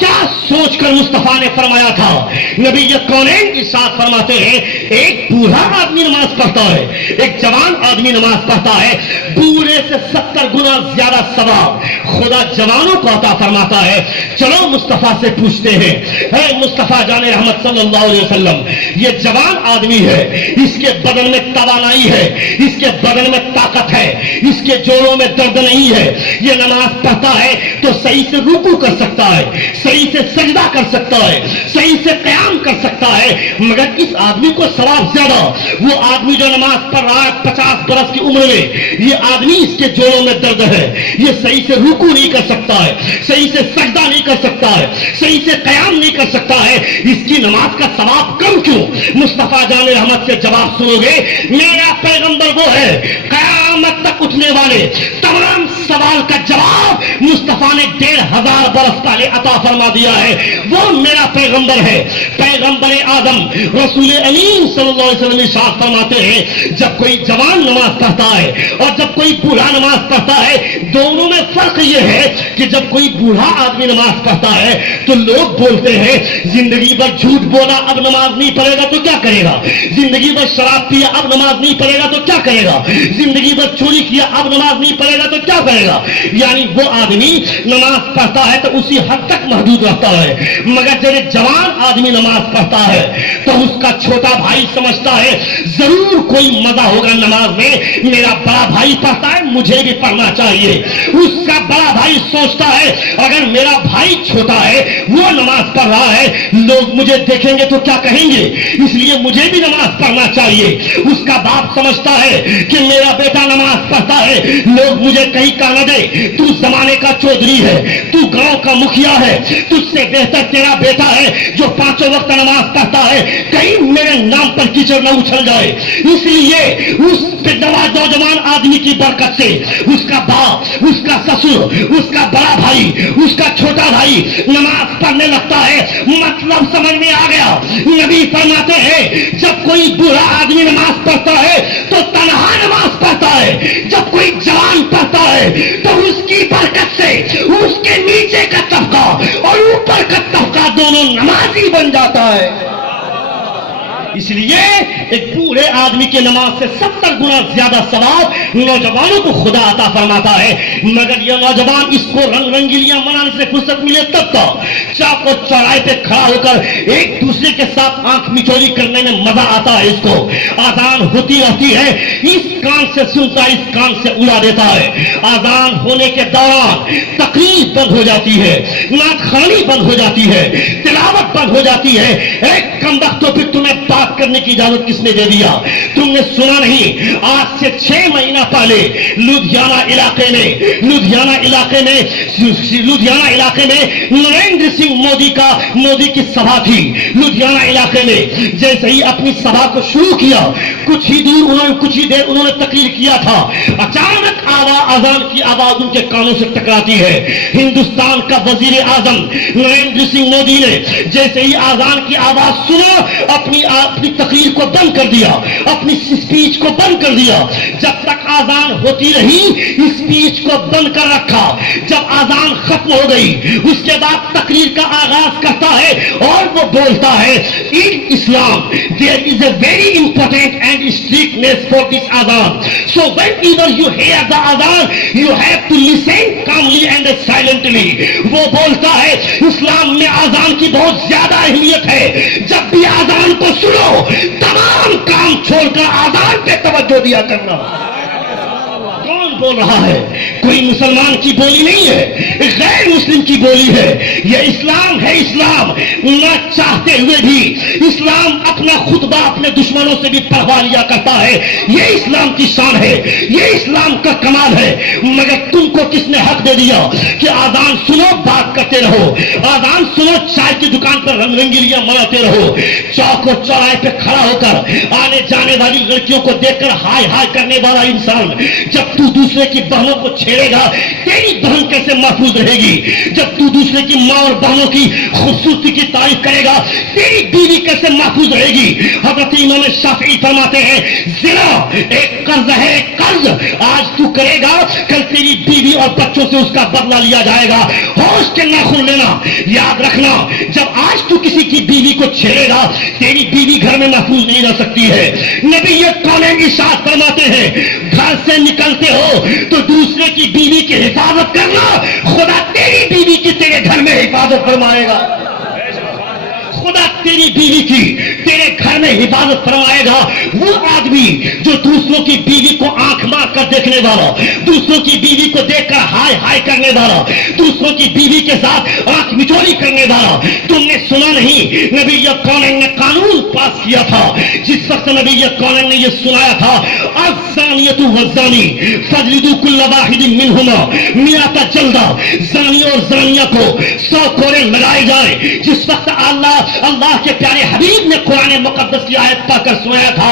کیا سوچ کر مصطفیٰ نے فرمایا تھا؟ نبی یہ کونین کی ساتھ فرماتے ہیں, ایک بوڑھا آدمی نماز پڑھتا ہے, ایک جوان آدمی نماز پڑھتا ہے, بوڑھے سے 70 گنا زیادہ ثواب خدا جوانوں کو عطا فرماتا ہے. چلو مصطفیٰ سے پوچھتے ہیں, اے مصطفیٰ جان رحمت صلی اللہ علیہ وسلم, یہ جوان آدمی ہے, اس کے بدن میں توانائی ہے, اس کے بدن میں طاقت ہے, اس کے جوڑوں میں درد نہیں ہے, یہ نماز پڑھتا ہے تو صحیح سے رکوع کر سکتا ہے, صحیح سے سجدہ کر سکتا ہے, صحیح سے قیام کر سکتا ہے, مگر اس آدمی کو ثواب زیادہ. وہ آدمی جو نماز پڑھ رہا ہے 50 برس کی عمر میں, یہ آدمی اس کے جوڑوں میں درد ہے, یہ صحیح سے رکوع نہیں کر سکتا ہے, صحیح سے سجدہ نہیں کر سکتا ہے, صحیح سے قیام نہیں کر سکتا ہے, اس کی نماز کا ثواب کم کیوں؟ مصطفیٰ جان رحمت سے جواب سنو گے, میرا پیغمبر وہ ہے قیامت تک اٹھنے والے تمام سوال کا جواب مصطفیٰ نے 1500 برس پہلے عطا فرما دیا ہے. وہ میرا پیغمبر ہے, پیغمبر آدم رسول امین صلی اللہ علیہ وسلم ارشاد فرماتے ہیں, جب کوئی جوان نماز پڑھتا ہے اور جب کوئی بوڑھا نماز پڑھتا ہے, دونوں میں فرق یہ ہے کہ جب کوئی بوڑھا آدمی نماز پڑھتا ہے تو لوگ بولتے ہیں زندگی بھر جھوٹ بولا, اب نماز نہیں پڑھے گا تو کیا کرے گا, زندگی بھر شراب پیا, اب نماز نہیں پڑھے گا تو کیا کرے گا, زندگی بھر چوری کیا, اب نماز نہیں پڑھے گا تو کیا کرے گا. یعنی وہ آدمی نماز پڑھتا ہے تو اسی حد تک محدود رہتا ہے، مگر جب ایک جوان آدمی نماز پڑھتا ہے تو اس کا چھوٹا بھائی سمجھتا ہے ضرور کوئی مزہ ہوگا نماز میں، میرا بڑا بھائی پڑھتا ہے مجھے بھی پڑھنا چاہیے۔ اس کا بڑا بھائی سوچتا ہے اگر میرا بھائی چھوٹا ہے وہ نماز پڑھ رہا ہے، لوگ مجھے دیکھیں گے تو کیا کہیں گے، اس لیے مجھے بھی نماز پڑھنا چاہیے۔ اس کا باپ سمجھتا ہے کہ میرا بیٹا نماز پڑھتا ہے، لوگ مجھے کہیں کہا نہ دے تو زمانے کا چودھری ہے، تو گاؤں کا مکھیا ہے، تجھ سے بہتر تیرا بیٹا ہے جو 5 وقت نماز پڑھتا ہے، کہیں میرے نام پر کیچڑ نہ اچھل جائے۔ اس لیے اس نوجوان آدمی کی برکت سے اس کا باپ، اس کا سسر، اس کا بڑا بھائی، اس کا چھوٹا بھائی نماز پڑھنے لگتا ہے۔ مطلب سمجھ میں آ گیا؟ نبی فرماتے ہیں جب کوئی بوڑھا آدمی نماز پڑھتا ہے تو تنہا نماز پڑھتا ہے، جب کوئی جوان پڑھتا ہے تو اس کی برکت سے اس کے نیچے کا طبقہ اور اوپر کا طبقہ دونوں نمازی بن جاتا ہے۔ اس لیے ایک بوڑھے آدمی کی نماز سے 70 گنا زیادہ ثواب نوجوانوں کو خدا عطا فرماتا ہے، مگر یہ نوجوان اس کو رنگ رنگیلیاں منانے سے فرصت ملے تب تو چوک و چوراہے پہ کھڑا ہو کر ایک دوسرے کے ساتھ آنکھ مچولی کرنے میں مزہ آتا ہے۔ اس کو آزان ہوتی رہتی ہے، اس کان سے سنتا ہے اس کان سے اڑا دیتا ہے۔ آزان ہونے کے دوران تقریر بند ہو جاتی ہے، نعت خوانی بند ہو جاتی ہے، تلاوت بند ہو جاتی ہے۔ ایک کم وقت تو پھر تمہیں بات کرنے کی اجازت کس نے دے دیا؟ تم نے سنا نہیں؟ آج سے 6 مہینہ پہلے لدھیانہ علاقے میں نریندر سنگھ مودی کی سبھا تھی لدھیانہ علاقے میں۔ جیسے ہی اپنی سبھا کو شروع کیا کچھ ہی دیر انہوں نے تقریر کیا تھا، اچانک اذان کی آواز ان کے کانوں سے ٹکراتی ہے۔ ہندوستان کا وزیر اعظم نریندر سنگھ مودی نے جیسے ہی اذان کی آواز سنا اپنی تقریر کو بند کر دیا، اپنی اسپیچ کو بند کر دیا۔ جب تک اذان ہوتی رہی اسپیچ کو بند کر رکھا، جب اذان ختم ہو گئی اس کے بعد تقریر کا آغاز کرتا ہے اور وہ بولتا ہے ان اسلام there is a very important and strictness for this adhan, so whenever you hear the adhan you have to listen calmly and silently۔ وہ بولتا ہے اسلام میں اذان کی بہت زیادہ اہمیت ہے، جب بھی اذان کو سنو تمام کام چھوڑ کر اذان پہ توجہ دیا کرنا۔ کون بول رہا ہے؟ کوئی مسلمان کی بولی نہیں ہے، غیر مسلم کی بولی ہے۔ یہ اسلام ہے، اسلام نہ چاہتے ہوئے بھی اسلام اپنا خطبہ اپنے دشمنوں سے بھی پڑھوا لیا کرتا ہے۔ یہ اسلام کی شان ہے، یہ اسلام کا کمال ہے۔ مگر تم کو کس نے حق دے دیا کہ آزان سنو بات کرتے رہو، آزان سنو چائے کی دکان پر رنگ رنگیلیاں مناتے رہو، چوک و چوراہے پہ کھڑا ہو کر آنے جانے والی لڑکیوں کو دیکھ کر ہائے ہائے کرنے والا انسان جب تو دوسرے کی بہنوں کو چھیڑے گا تیری بہن کیسے محفوظ رہے گی؟ جب تو دوسرے کی ماں اور بہنوں کی خوبصورتی کی تعریف کرے گا تیری بیوی کیسے محفوظ رہے گی؟ حضرت امام شافعی فرماتے ہیں زنا ایک قرض ہے، ایک قرض آج تو کرے گا کل تیری بیوی اور بچوں سے اس کا بدلہ لیا جائے گا۔ ہوش کے ناخن لینا، یاد رکھنا جب آج تو کسی کی بیوی کو چھیڑے گا تیری بیوی گھر میں محفوظ نہیں رہ سکتی ہے۔ نبی یہ کونین ارشاد فرماتے ہیں گھر سے نکلتے ہو تو دوسرے کی بیوی کی حفاظت کرنا، خدا تیری بیوی کی تیرے گھر میں حفاظت فرمائے گا، خدا تیری بیوی کی تیرے گھر میں حفاظت فرمائے گا۔ وہ آدمی جو دوسروں کی بیوی کو آنکھ مار کر دیکھنے والا، دوسروں کی بیوی کو دیکھ کر ہائے ہائے کرنے والا، دوسروں کی بیوی کے ساتھ آنکھ مچولی کرنے والا، تم نے سنا نہیں نبی کونین نے قانون پاس کیا تھا جس وقت نبی کونین نے یہ سنایا تھا الزانیۃ والزانی فجلدوا کل واحد منہما مئۃ جلدہ، زانی اور زانیہ کو 100 کوڑے لگائے جائیں۔ جس وقت اللہ کے پیارے حبیب نے قرآن مقدس کی آیت پا کر سنایا تھا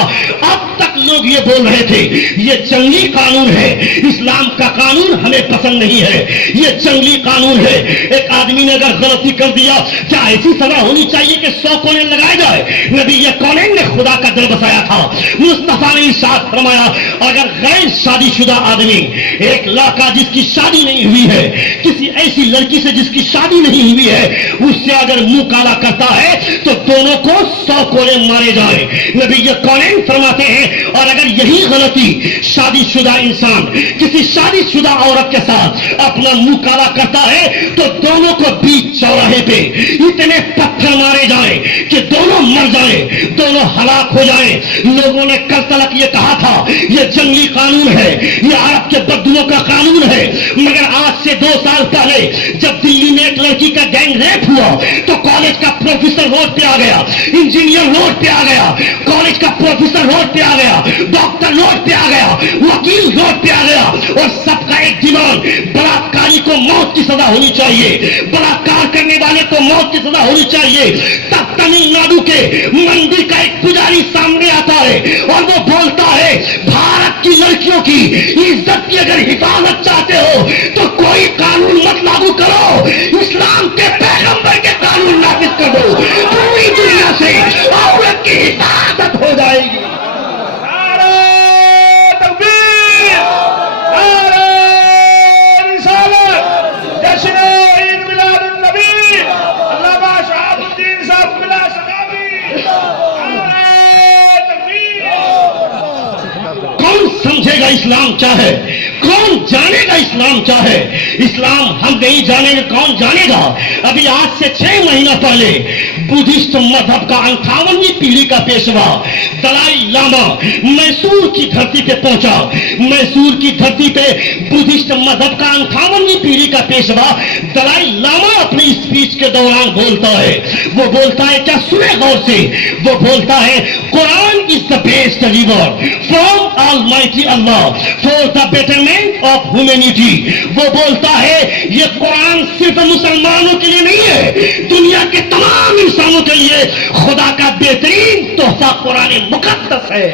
اب تک لوگ یہ بول رہے تھے یہ جنگلی قانون ہے، اسلام کا قانون ہمیں پسند نہیں ہے، یہ جنگلی قانون ہے۔ ایک آدمی نے اگر غلطی کر دیا کیا ایسی سزا ہونی چاہیے کہ 100 کونے لگائے جائے؟ نبی یہ کونین نے خدا کا دل بسایا تھا، مصطفیٰ نے ارشاد فرمایا اگر غیر شادی شدہ آدمی، ایک لڑکا جس کی شادی نہیں ہوئی ہے کسی ایسی لڑکی سے جس کی شادی نہیں ہوئی ہے اس سے اگر منہ کالا کرتا ہے تو دونوں کو 100 کوڑے مارے جائیں۔ نبی کونین فرماتے ہیں اور اگر یہی غلطی شادی شدہ انسان کسی شادی شدہ عورت کے ساتھ اپنا منہ کالا کرتا ہے تو دونوں کو بیچ چوراہے پہ اتنے پتھر مارے جائیں کہ دونوں مر جائیں، دونوں ہلاک ہو جائیں۔ لوگوں نے کل تلک یہ کہا تھا یہ جنگلی قانون ہے، یہ عرب کے بدوؤں کا قانون ہے، مگر آج سے 2 سال پہلے جب دلی میں ایک لڑکی کا گینگ ریپ ہوا تو کالج کا پروفیسر روڈ پہ آ گیا، انجینئر روڈ پہ آ گیا، کالج کا پروفیسر روڈ پہ آ گیا، ڈاکٹر روڈ پہ آ گیا، وکیل روڈ پہ آ گیا، اور سب کا ایک ڈیمانڈ بلاکاری کو موت کی سزا ہونی چاہیے، بلاکار کرنے والے کو موت کی سزا ہونی چاہیے۔ تب تمل ناڈو کے مندر کا ایک پجاری سامنے آتا ہے اور وہ بولتا ہے بھارت کی لڑکیوں کی عزت کی اگر حفاظت چاہتے ہو تو کوئی قانون مت لاگو کرو، اسلام کے پیغمبر کے قانون نافذ کر دو، پوری دنیا سے عورت کی حفاظت ہو جائے گی۔ سمجھے گا اسلام کیا ہے؟ کون جانے گا اسلام کیا ہے؟ اسلام ہم نہیں جانے گا، کون جانے گا؟ ابھی آج سے 6 مہینہ پہلے بدھسٹ مذہب کا 58ویں پیڑھی کا پیشوا دلائی لاما میسور کی دھرتی پہ پہنچا۔ میسور کی دھرتی پہ بدھسٹ مذہب کا 58ویں پیڑھی کا پیشوا دلائی لاما اپنی اسپیچ کے دوران بولتا ہے، وہ بولتا ہے، کیا سنے غور سے، وہ بولتا ہے Quran is the best river from almighty Allah for the betterment of humanity. وہ بولتا ہے یہ قرآن صرف مسلمانوں کے لیے نہیں ہے، دنیا کے تمام انسانوں کے لیے خدا کا بہترین تحفہ قرآن مقدس ہے۔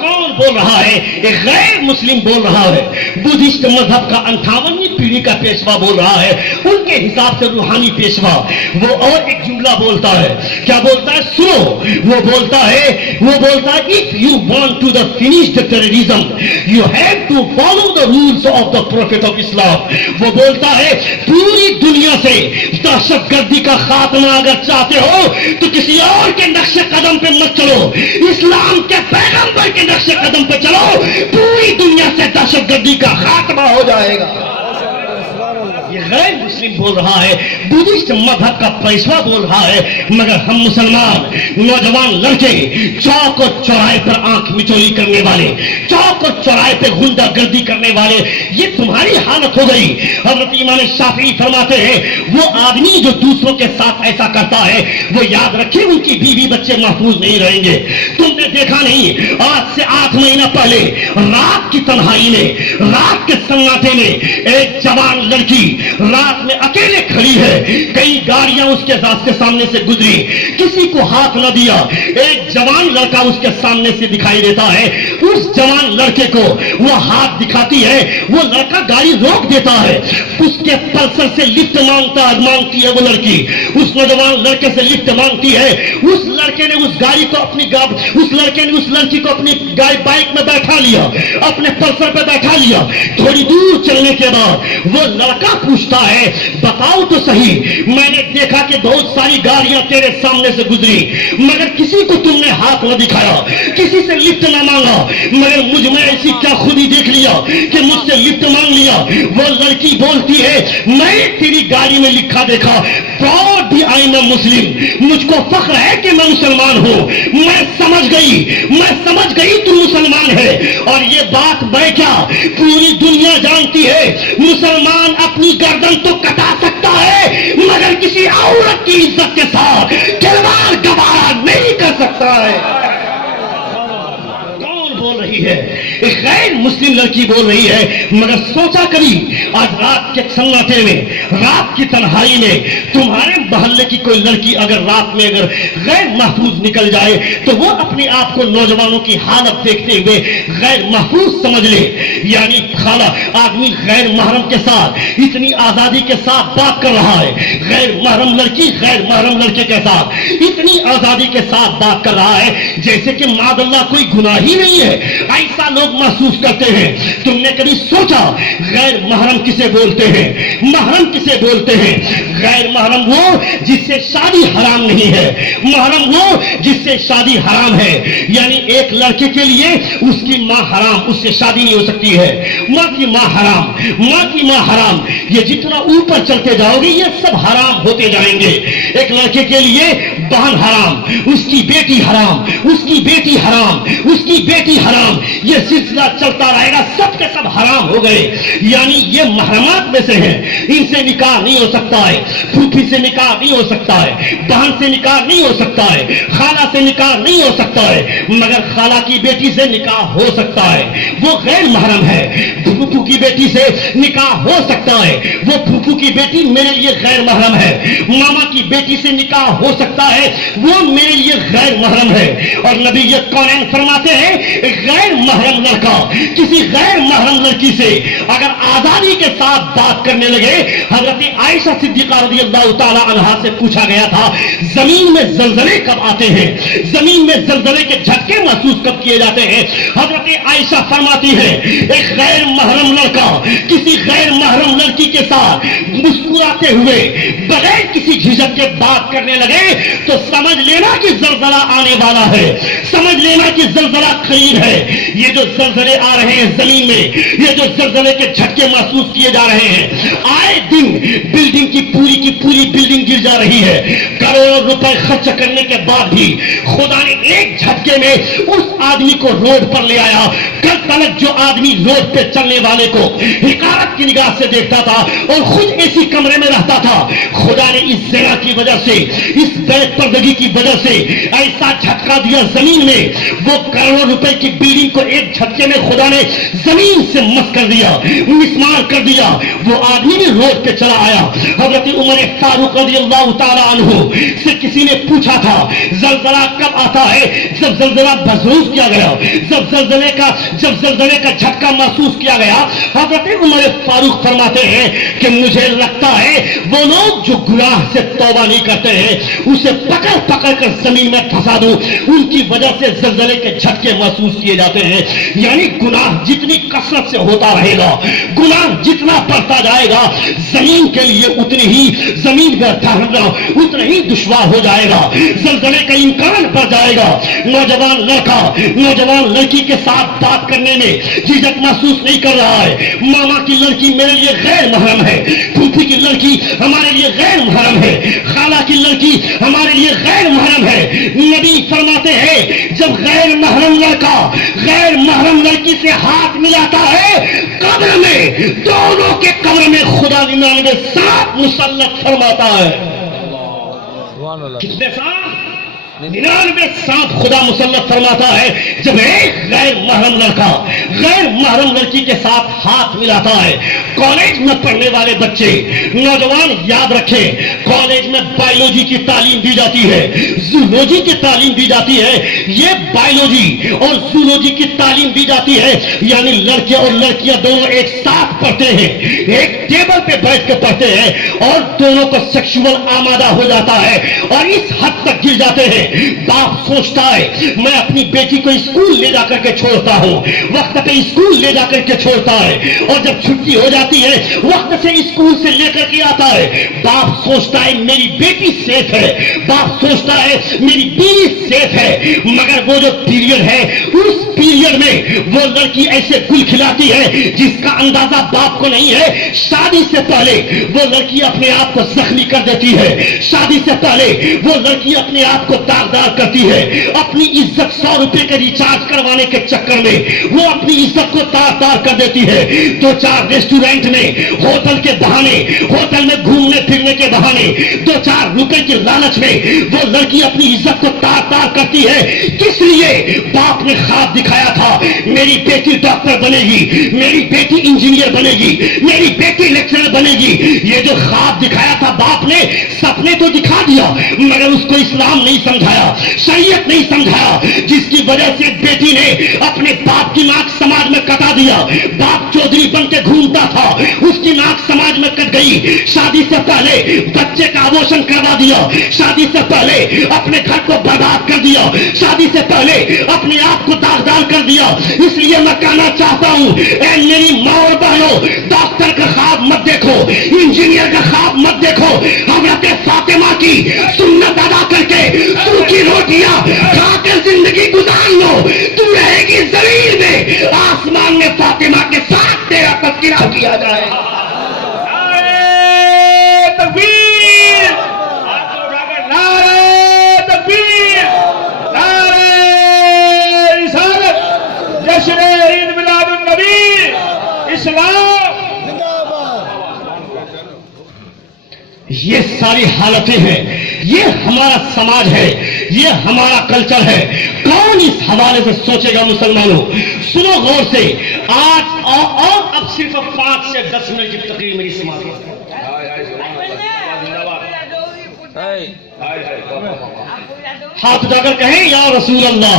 کون بول رہا ہے؟ ایک غیر مسلم بول رہا ہے، بدھسٹ مذہب کا 58ویں پیڑھی کا پیشوا بول رہا ہے، ان کے حساب سے روحانی پیشوا۔ وہ اور ایک جملہ بولتا ہے، کیا بولتا ہے؟ سنو، وہ بولتا ہے if you want to the finish the terrorism you have to follow the rules of the prophet of Islam۔ وہ بولتا ہے پوری دنیا سے دہشت گردی کا خاتمہ اگر چاہتے ہو تو کسی اور کے نقش قدم پہ مت چلو، اسلام کے پیغمبر کے نقش قدم پہ چلو، پوری دنیا سے دہشت گردی کا خاتمہ ہو جائے گا۔ یہ غیر مسلم بول رہا ہے، بدھسٹ مذہب کا پیشوا بول رہا ہے، مگر ہم مسلمان نوجوان لڑکے چوک اور چوراہے پر آنکھ مچولی کرنے والے، چوک اور چوراہے پہ غنڈہ گردی کرنے والے، یہ تمہاری حالت ہو گئی۔ حضرت امام شافعی فرماتے ہیں وہ آدمی جو دوسروں کے ساتھ ایسا کرتا ہے وہ یاد رکھے ان کی بیوی بچے محفوظ نہیں رہیں گے۔ تم نے دیکھا نہیں آج سے 8 مہینہ پہلے رات کی تنہائی میں، رات کے سناٹے میں ایک جوان لڑکی رات میں اکیلے کھڑی ہے، کئی گاڑیاں اس کے راستے سامنے سے گزری، کسی کو ہاتھ نہ دیا، ایک جوان لڑکا اس کے سامنے سے دکھائی دیتا ہے، اس جوان لڑکے کو وہ ہاتھ دکھاتی ہے، وہ لڑکا گاڑی روک دیتا ہے، اس کے پلسر سے لفٹ مانگتی ہے وہ لڑکی، اس نوجوان لڑکے سے لفٹ مانگتی ہے، اس لڑکے نے اس گاڑی کو اس لڑکے نے اس لڑکی کو اپنی بائک میں بیٹھا لیا، اپنے پلسر پہ بیٹھا لیا۔ تھوڑی دور چلنے کے بعد وہ لڑکا پوچھتا ہے بتاؤ تو صحیح، میں نے دیکھا کہ بہت ساری گاڑیاں تیرے سامنے سے گزری مگر کسی کو تم نے ہاتھ نہ دکھایا، کسی سے لفٹ نہ مانگا، مگر مجھ میں ایسی کیا خودی دیکھ لیا کہ مجھ سے لفٹ مانگ لیا۔ وہ لڑکی بولتی ہے میں تیری گاڑی میں لکھا دیکھا پراؤڈ بھی آئی ایم مسلم، مجھ کو فخر ہے کہ میں مسلمان ہوں۔ میں سمجھ گئی تم مسلمان ہے، اور یہ بات میں کیا پوری دنیا جانتی ہے، مسلمان اپنی گردن تو کٹا سکتا ہے مگر کسی عورت کی عزت کے ساتھ کھلواڑ گوارا نہیں کر سکتا ہے۔ کون بول رہی ہے؟ ایک غیر مسلم لڑکی بول رہی ہے، مگر سوچا کبھی آج رات کے سناٹے میں، رات کی تنہائی میں تمہارے محلے کی کوئی لڑکی اگر رات میں اگر غیر محفوظ نکل جائے تو وہ اپنے آپ کو نوجوانوں کی حالت دیکھتے ہوئے غیر محفوظ سمجھ لے، یعنی خالہ آدمی غیر محرم کے ساتھ اتنی آزادی کے ساتھ بات کر رہا ہے، غیر محرم لڑکی غیر محرم لڑکے کے ساتھ اتنی آزادی کے ساتھ بات کر رہا ہے جیسے کہ معاذ اللہ کوئی گناہ ہی نہیں ہے۔ ایسا لوگ محسوس کرتے ہیں. تم نے کبھی سوچا غیر محرم کسے بولتے ہیں؟ محرم کسے بولتے ہیں؟ غیر محرم وہ جس سے شادی حرام نہیں ہے. محرم وہ جس سے شادی حرام ہے. یعنی ایک لڑکے کے لیے اس کی ماں حرام، اس سے شادی نہیں ہو سکتی ہے. ماں کی ماں حرام، ماں کی ماں حرام. یہ جتنا اوپر چلتے جاؤ گے یہ سب حرام ہوتے جائیں گے. ایک لڑکے کے لیے بہن حرام، اس کی بیٹی حرام، اس کی بیٹی حرام، اس کی بیٹی حرام. یہ سلسلہ چلتا رہے گا، سب کے سب حرام ہو گئے. یعنی یہ محرمات میں سے ہیں. ان سے نکاح نہیں ہو سکتا ہے، پھوپھی سے نکاح نہیں ہو سکتا ہے، بہن سے نکاح نہیں ہو سکتا ہے، خالہ سے نکاح نہیں ہو سکتا ہے. مگر خالہ کی بیٹی سے نکاح ہو سکتا ہے، وہ غیر محرم ہے. پھوپھو کی بیٹی سے نکاح ہو سکتا ہے، وہ پھوپھو کی بیٹی میرے لیے غیر محرم ہے. ماما کی بیٹی سے نکاح ہو سکتا ہے، وہ میرے لیے غیر محرم ہے. اور نبی یہ کونین فرماتے ہیں غیر محرم لڑکا کسی غیر محرم لڑکی سے اگر آزادی کے ساتھ بات کرنے لگے. حضرت عائشہ صدیقہ رضی اللہ تعالی عنہا سے پوچھا گیا تھا زمین میں زلزلے کب آتے ہیں، زمین میں زلزلے کے جھٹکے محسوس کب کیے جاتے ہیں؟ حضرت عائشہ فرماتی ہے ایک غیر محرم لڑکا کسی غیر محرم لڑکی کے ساتھ مسکراتے ہوئے بغیر کسی جھجک کے بات کرنے لگے تو سمجھ لینا کہ زلزلہ آنے والا ہے، سمجھ لینا کہ زلزلہ قریب ہے. یہ جو زلزلے آ رہے ہیں زمین میں، یہ جو زلزلے کے جھٹکے محسوس کیے جا رہے ہیں، آئے دن بلڈنگ کی پوری بلڈنگ گر جا رہی ہے. کروڑوں روپے خرچ کرنے کے بعد بھی خدا نے ایک جھٹکے میں اس آدمی کو روڈ پر لے آیا. کل تلک جو آدمی روڈ پہ چلنے والے کو حقارت کی نگاہ سے دیکھتا تھا اور خود ایسی کمرے میں رہتا تھا، خدا نے اس زنا کی وجہ سے، اس بے پردگی کی وجہ سے ایسا جھٹکا دیا زمین میں، وہ کروڑوں روپے کی بلڈنگ کو ایک جھٹکے میں خدا نے زمین سے مس کر دیا، مسمار کر دیا. وہ آدمی بھی روڈ پہ چلا آیا. حضرت عمر فاروق رضی اللہ تعالی عنہ سے کسی نے پوچھا تھا زلزلہ کب آتا ہے؟ جب زلزلہ محسوس کیا گیا، جب زلزلے کا جھٹکا محسوس کیا گیا. حضرت عمر فاروق فرماتے ہیں کہ مجھے لگتا ہے وہ لوگ جو گناہ سے توبہ نہیں کرتے ہیں اسے پکڑ کر زمین میں پھنسا دوں، ان کی وجہ سے زلزلے کے جھٹکے محسوس کیے جاتے ہیں. یعنی گناہ جتنی کثرت سے ہوتا رہے گا، گناہ جتنا بڑھتا جائے گا، زمین کے لیے اتنی ہی زمین میں ٹھہرنا اتنا ہی دشوار ہو جائے گا، زلزلے کا امکان بڑھ جائے گا. نوجوان لڑکا نوجوان لڑکی کے ساتھ بات کرنے میں جھجک محسوس نہیں کر رہا ہے. ماما کی لڑکی میرے لیے غیر محرم ہے، پھوپھی کی لڑکی ہمارے لیے غیر محرم ہے، خالہ کی لڑکی ہمارے لیے غیر محرم ہے. نبی فرماتے ہیں جب غیر محرم لڑکا غیر محرم لڑکی سے ہاتھ ملاتا ہے قبر میں، دونوں کے قبر میں خدا 99 سانپ مسلط فرماتا ہے. کتنے سانپ؟ 99 سانپ خدا مسلط فرماتا ہے جب ایک غیر محرم لڑکا غیر محرم لڑکی کے ساتھ ہاتھ ملاتا ہے. کالج میں پڑھنے والے بچے نوجوان یاد رکھیں، کالج میں بایولوجی کی تعلیم دی جاتی ہے، زولوجی کی تعلیم دی جاتی ہے. یہ بایولوجی اور زولوجی کی تعلیم دی جاتی ہے یعنی لڑکے اور لڑکیاں دونوں ایک ساتھ پڑھتے ہیں، ایک ٹیبل پہ بیٹھ کے پڑھتے ہیں اور دونوں کو سیکشول آمادہ ہو جاتا ہے اور اس حد تک گر جاتے ہیں. باپ سوچتا ہے میں اپنی بیٹی کو اسکول لے جا کر کے چھوڑتا ہوں، وقت پہ اسکول لے جا کر کے چھوڑتا ہے اور جب چھٹی ہو جاتی ہے وقت سے اسکول سے لے کر کے آتا ہے. باپ سوچتا ہے میری بیٹی سیف ہے، باپ سوچتا ہے میری بیوی سیف ہے. مگر وہ جو پیریڈ ہے اس پیریڈ میں وہ لڑکی ایسے گل کھلاتی ہے جس کا اندازہ باپ کو نہیں ہے. شادی سے پہلے وہ لڑکی اپنے آپ کو زخمی کر دیتی ہے، شادی سے پہلے وہ لڑکی اپنے آپ کو داغدار کرتی ہے. اپنی عزت 100 روپے کے ریچارج کروانے کے چکر میں وہ اپنی عزت کو تار کر دیتی ہے. 2-4 ریسٹورینٹ میں ہوٹل کے بہانے، ہوٹل میں گھومنے پھرنے کے بہانے، 2-4 روپے کی لالچ میں وہ لڑکی اپنی عزت کو تار کرتی ہے. کس لیے؟ باپ نے خواب دکھایا تھا میری بیٹی ڈاکٹر بنے گی، میری بیٹی انجینئر بنے گی، میری بیٹی لیکچرر بنے گی. یہ جو خواب دکھایا تھا باپ نے، سپنے تو دکھا دیا مگر اس کو اسلام نہیں سمجھا. سمجھایا، شریعت نہیں سمجھایا، جس کی وجہ سے ایک بیٹی نے اپنے باپ کی ناک سماج میں کٹا دیا. باپ چودھری بن کے گھومتا تھا، اس کی ناک سماج میں کٹ گئی. شادی سے پہلے بچے کا ابورشن کروا دیا، شادی سے پہلے اپنے گھر کو برباد کر دیا، شادی سے پہلے اپنے آپ کو داغدار کر دیا. اس لیے میں کہنا چاہتا ہوں، اے میری ماں اور بہنوں، ڈاکٹر کا خواب مت دیکھو، انجینئر کا خواب مت دیکھو. حضرت فاطمہ کی سنت ادا کر کے سوکھی روٹیاں کھا کے زندگی گزار لو. تو رہے گی زمین میں، آسمان میں فاطمہ کے ساتھ تیرا تذکرہ کیا جائے. تکبیر، ہاتھ اٹھا کر نعرہ تکبیر، نعرہ رسالت، جشن عید میلاد النبی، اسلام. یہ ساری حالتیں ہیں، یہ ہمارا سماج ہے، یہ ہمارا کلچر ہے. کون اس حوالے سے سوچے گا؟ مسلمانوں سنو غور سے. آج اور اب صرف 5 سے 10 منٹ کی تقریر میری سماعت ہے. ہاتھ اٹھا کر کہیں یا رسول اللہ،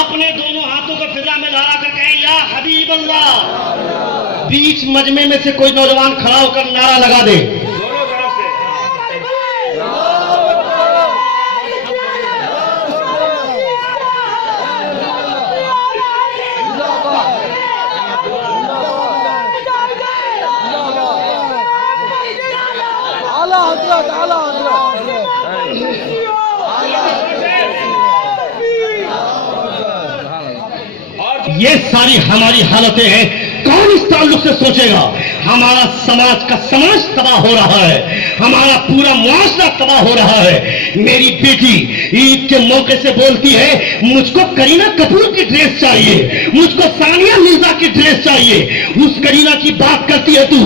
اپنے دونوں ہاتھوں کو فضا میں لہرا کر کہیں یا حبیب اللہ. بیچ مجمع میں سے کوئی نوجوان کھڑا ہو کر نعرہ لگا دے. یہ ساری ہماری حالتیں ہیں. کون اس تعلق سے سوچے گا؟ ہمارا سماج تباہ ہو رہا ہے، ہمارا پورا معاشرہ تباہ ہو رہا ہے. میری بیٹی عید کے موقع سے بولتی ہے مجھ کو کرینہ کپور کی ڈریس چاہیے، مجھ کو ثانیہ مرزا کی ڈریس چاہیے. اس کرینہ کی بات کرتی ہے تو،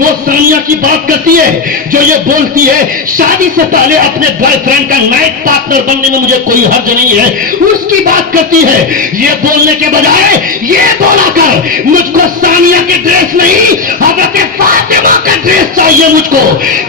وہ ثانیہ کی بات کرتی ہے جو یہ بولتی ہے شادی سے پہلے اپنے بوائے فرینڈ کا نائٹ پارٹنر بننے میں مجھے کوئی حرج نہیں ہے، اس کی بات کرتی ہے. یہ بولنے کے بجائے یہ بولا کر مجھ کو ثانیہ کی ڈریس نہیں، حضرت فاطمہ کا ڈریس چاہیے مجھ کو.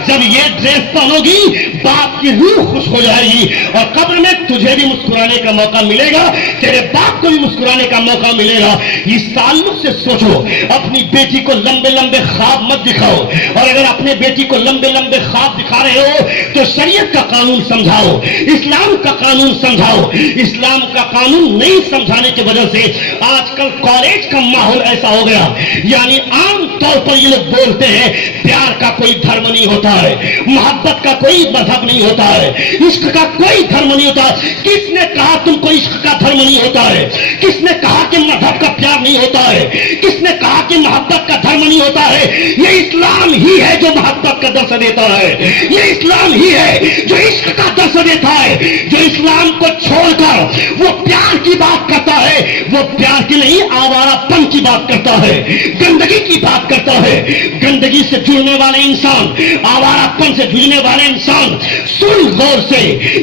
جب یہ ڈریس پہنو گی باپ کی روح خوش ہو جائے گی، اور قبر میں تجھے بھی مسکرانے کا موقع ملے گا، تیرے باپ کو بھی مسکرانے کا موقع ملے گا. اس تعلق سے سوچو. اپنی بیٹی کو لمبے لمبے خواب مت دکھاؤ، اور اگر اپنے بیٹی کو لمبے لمبے خواب دکھا رہے ہو تو شریعت کا قانون سمجھاؤ، اسلام کا قانون سمجھاؤ. اسلام کا قانون نہیں سمجھانے کی وجہ سے آج کل کالج کا ماحول ایسا ہو گیا. یعنی عام طور پر یہ لوگ بولتے ہیں پیار کا کوئی دھرم نہیں ہوتا ہے، محبت کا کوئی مذہب نہیں ہوتا ہے، عشق کا کوئی دھرم نہیں ہوتا. کس نے کہا تم کو عشق کا دھرم نہیں ہوتا ہے؟ کس نے کہا کہ مذہب کا پیار نہیں ہوتا ہے؟ کس نے کہا کہ محبت کا دھرم نہیں ہوتا ہے؟ یہ اسلام ہی ہے جو محبت کا درس دیتا ہے، یہ اسلام ہی ہے جو عشق کا درس دیتا ہے. جو اسلام کو چھوڑ کر وہ پیار کی بات کرتا ہے، وہ پیار کی نہیں آوارہ پن کی بات کرتا ہے، گندگی کی بات کرتا ہے. گندگی سے جڑنے والے انسان، آوارہ پن سے جڑنے والے انسان، سن غور سے.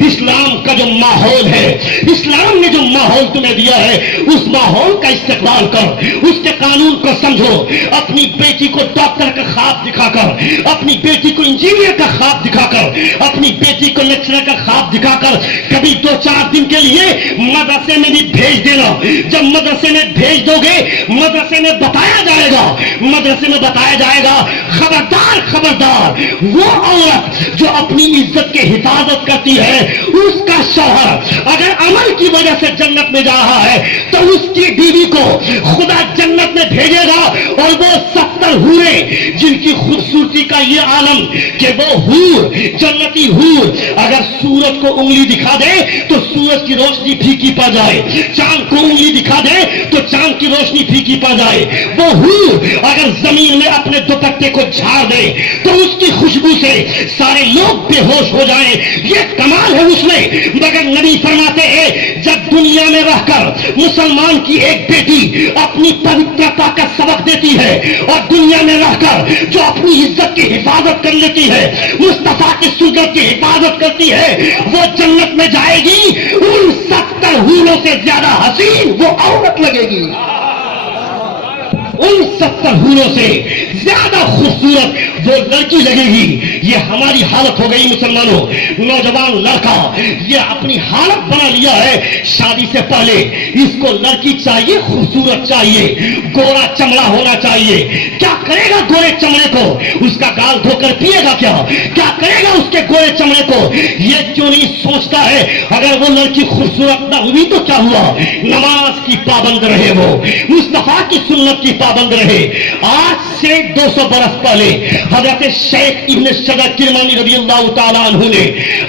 اسلام کا جو ماحول ہے، اسلام نے جو ماحول تمہیں دیا ہے، اس ماحول کا استقبال کر، اس کے قانون کو سمجھو. اپنی بیٹی کو ڈاکٹر کا خواب دکھا کر، اپنی بیٹی کو انجینئر کا خواب دکھا کر، اپنی بیٹی کو لیکچرر کا خواب دکھا کر کبھی 2-4 دن کے لیے مدرسے میں بھی بھیج دینا. جب مدرسے میں بھیج دو گے، مدرسے میں بتایا جائے گا، مدرسے میں بتایا جائے گا خبردار خبردار وہ عورت جو اپنی عزت کی حفاظت کرتی ہے، اس کا شوہر اگر عمل کی وجہ سے جنت میں جا رہا ہے تو اس کی بیوی کو خدا جنت میں بھیجے گا. اور وہ 70 حوریں جن کی خوبصورتی کا یہ عالم کہ وہ حور، جنتی حور، اگر سورج کو انگلی دکھا دے تو سورج کی روشنی پھیکی پا جائے، چاند کو انگلی دکھا دے تو چاند کی روشنی پھیکی پا جائے. وہ حور اگر زمین میں اپنے دوپٹے کو جھاڑ دے تو اس کی خوشبو سے سارے لوگ بے ہوش ہو جائیں. یہ کمال ہے اس میں. مگر نبی فرماتے ہیں جب دنیا میں رہ کر مسلمان کی ایک بیٹی اپنی پوترتا کا سبق دیتی ہے اور دنیا میں رہ کر جو اپنی عزت کی حفاظت کر لیتی ہے، مصطفیٰ کی سنت کی حفاظت کرتی ہے، وہ جنت میں جائے گی. ان 70 حوروں سے زیادہ حسین وہ عورت لگے گی. ان 70 حوروں سے زیادہ خوبصورت وہ لڑکی لگے گی. یہ ہماری حالت ہو گئی مسلمانوں. نوجوان لڑکا یہ اپنی حالت بنا لیا ہے. شادی سے پہلے اس کو لڑکی چاہیے, خوبصورت چاہیے, گورا چمڑا ہونا چاہیے. کیا کرے گا گورے چمڑے کو؟ اس کا گال دھو کر پیے گا کیا کرے گا اس کے گورے چمڑے کو؟ یہ کیوں نہیں سوچتا ہے اگر وہ لڑکی خوبصورت نہ ہوئی تو کیا ہوا؟ نماز کی پابند رہے, وہ مصطفیٰ کی سنت کی پابند رہے. آج سے 200 برس پہلے حضرت شیخ ابن شجر کرمانی رضی اللہ تعالیٰ عنہ نے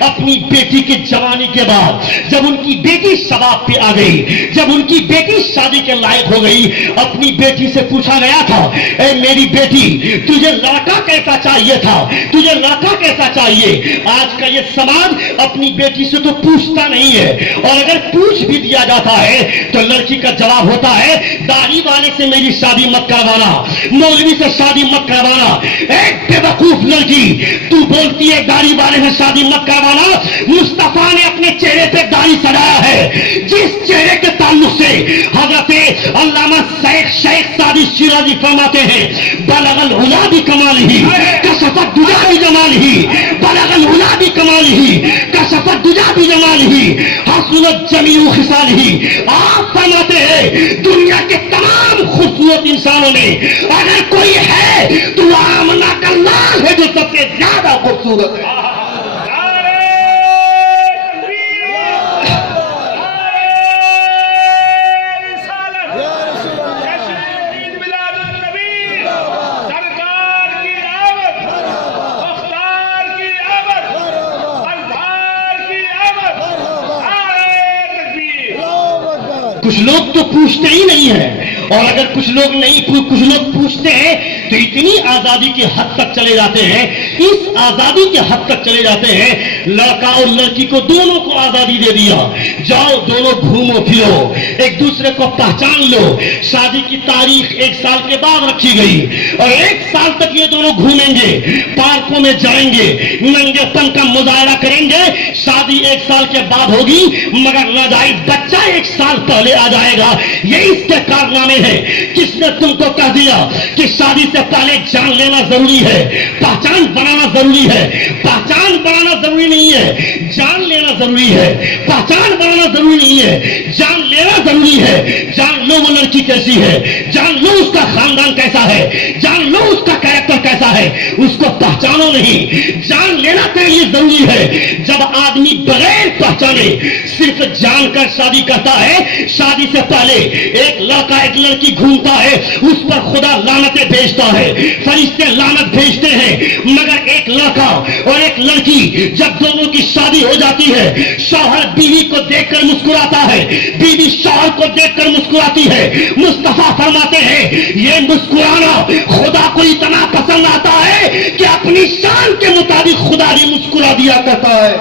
اپنی بیٹی کی جوانی کے بعد جب ان کی بیٹی شباب پہ آ گئی, جب ان کی بیٹی شادی کے لائق ہو گئی, اپنی بیٹی سے پوچھا گیا تھا, اے میری بیٹی تجھے لڑکا کیسا چاہیے تھا, تجھے لڑکا کیسا چاہیے؟ آج کا یہ سماج اپنی بیٹی سے تو پوچھتا نہیں ہے, اور اگر پوچھ بھی دیا جاتا ہے تو لڑکی کا جواب ہوتا ہے داڑھی والے سے میری شادی مت کروانا, مولوی سے شادی مت کروانا. ایک بے وقوف لڑکی تو بولتی ہے داڑھی والے سے شادی مت کروانا. مصطفیٰ نے اپنے چہرے پہ داڑھی سجایا ہے, جس چہرے کے تعلق سے حضرت علامہ شیخ سعدی شیرازی فرماتے ہیں بلغ العلا بکمالہ کشف الدجی بجمالہ, بلغ العلا بکمالہ کشف الدجی بجمالہ حسنت جمیع خصالہ. آپ فرماتے ہیں دنیا کے تمام خوبصورت انسانوں میں اگر کوئی ہے تو وہ آمنہ کا لال ہے جو سب سے زیادہ خوبصورت ہے. کچھ لوگ تو پوچھتے ہی نہیں ہیں, اور اگر کچھ لوگ پوچھتے ہیں تو اتنی آزادی کی حد تک چلے جاتے ہیں, اس آزادی کے حد تک چلے جاتے ہیں لڑکا اور لڑکی کو دونوں کو آزادی دے دیا, جاؤ دونوں گھومو پھرو, ایک دوسرے کو پہچان لو. شادی کی تاریخ 1 سال کے بعد رکھی گئی اور 1 سال تک یہ دونوں گھومیں گے, پارکوں میں جائیں گے, ننگے پن کا مظاہرہ کریں گے. شادی 1 سال کے بعد ہوگی مگر ناجائز بچہ 1 سال پہلے آ جائے گا. یہ اس کے کارنامے ہیں. کس نے تم کو کہہ دیا کہ شادی سے پہلے جان لینا ضروری ہے, پہچان بنانا ضروری ہے؟ پہچان بنانا ضروری نہیں ہے, جان لینا ضروری ہے. پہچان بنانا ضروری نہیں ہے, جان لینا ضروری ہے. جان لو وہ لڑکی کیسی ہے, جان لو اس کا خاندان کیسا ہے, جان لو اس کا کیریکٹر کیسا ہے. اس کو پہچانو نہیں, جان لینا تیرے لیے ضروری ہے. جب آدمی بغیر پہچانے صرف جان کر شادی کرتا ہے, شادی سے پہلے ایک لڑکا ایک لڑکی گھومتا ہے, اس پر خدا لعنتیں بھیجتا ہے, فرشتے لعنت بھیجتے ہیں. مگر ایک لڑکا اور ایک لڑکی جب دونوں کی شادی ہو جاتی ہے, شوہر بیوی کو دیکھ کر مسکراتا ہے, بیوی شوہر کو دیکھ کر مسکراتی ہے. مصطفیٰ فرماتے ہیں یہ مسکرانا خدا کو اتنا پسند آتا ہے کہ اپنی شان کے مطابق خدا بھی مسکرا دیا کرتا ہے.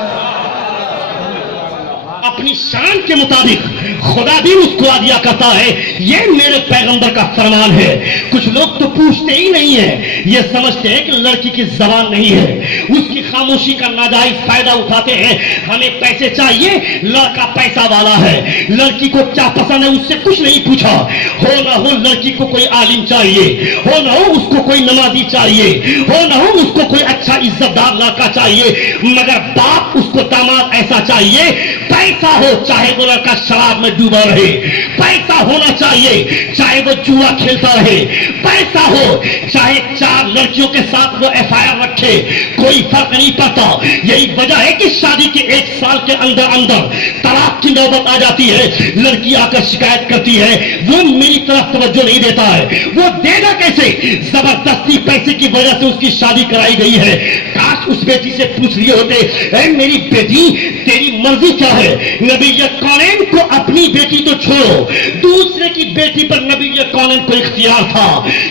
اپنی شان کے مطابق خدا بھی مسکرا دیا کرتا ہے. یہ میرے پیغمبر کا فرمان ہے. کچھ لوگ تو پوچھتے ہی نہیں ہیں, یہ سمجھتے ہیں کہ لڑکی کی زبان نہیں ہے, اس کی خاموشی کا ناجائز فائدہ اٹھاتے ہیں. ہمیں پیسے چاہیے, لڑکا پیسہ والا ہے, لڑکی کو کیا پسند ہے اس سے کچھ نہیں پوچھا. ہو نہ ہو لڑکی کو کوئی عالم چاہیے, ہو نہ ہو اس کو کوئی نمازی چاہیے, ہو نہ ہو اس کو کوئی اچھا عزت دار لڑکا چاہیے, مگر باپ اس کو داماد ایسا چاہیے پیسہ ہو چاہے وہ لڑکا شراب میں ڈوبا رہے, پیسہ ہونا چاہیے چاہے وہ جوا کھیلتا رہے, پیسہ ہو چاہے 4 لڑکیوں کے ساتھ وہ FIR رکھے, کوئی فرق نہیں پڑتا. یہی وجہ ہے کہ شادی کے 1 سال کے اندر اندر طلاق کی نوبت آ جاتی ہے. لڑکی آ کر شکایت کرتی ہے وہ میری طرف توجہ نہیں دیتا ہے. وہ دے گا کیسے؟ زبردستی پیسے کی وجہ سے اس کی شادی کرائی گئی ہے. کاش اس بیٹی سے پوچھ لیے ہوتے اے میری بیٹی تیری مرضی کیا ہے. نبی کونین کو اپنی بیٹی تو چھوڑو, دوسرے کی بیٹی پر نبی کونین کو اختیار تھا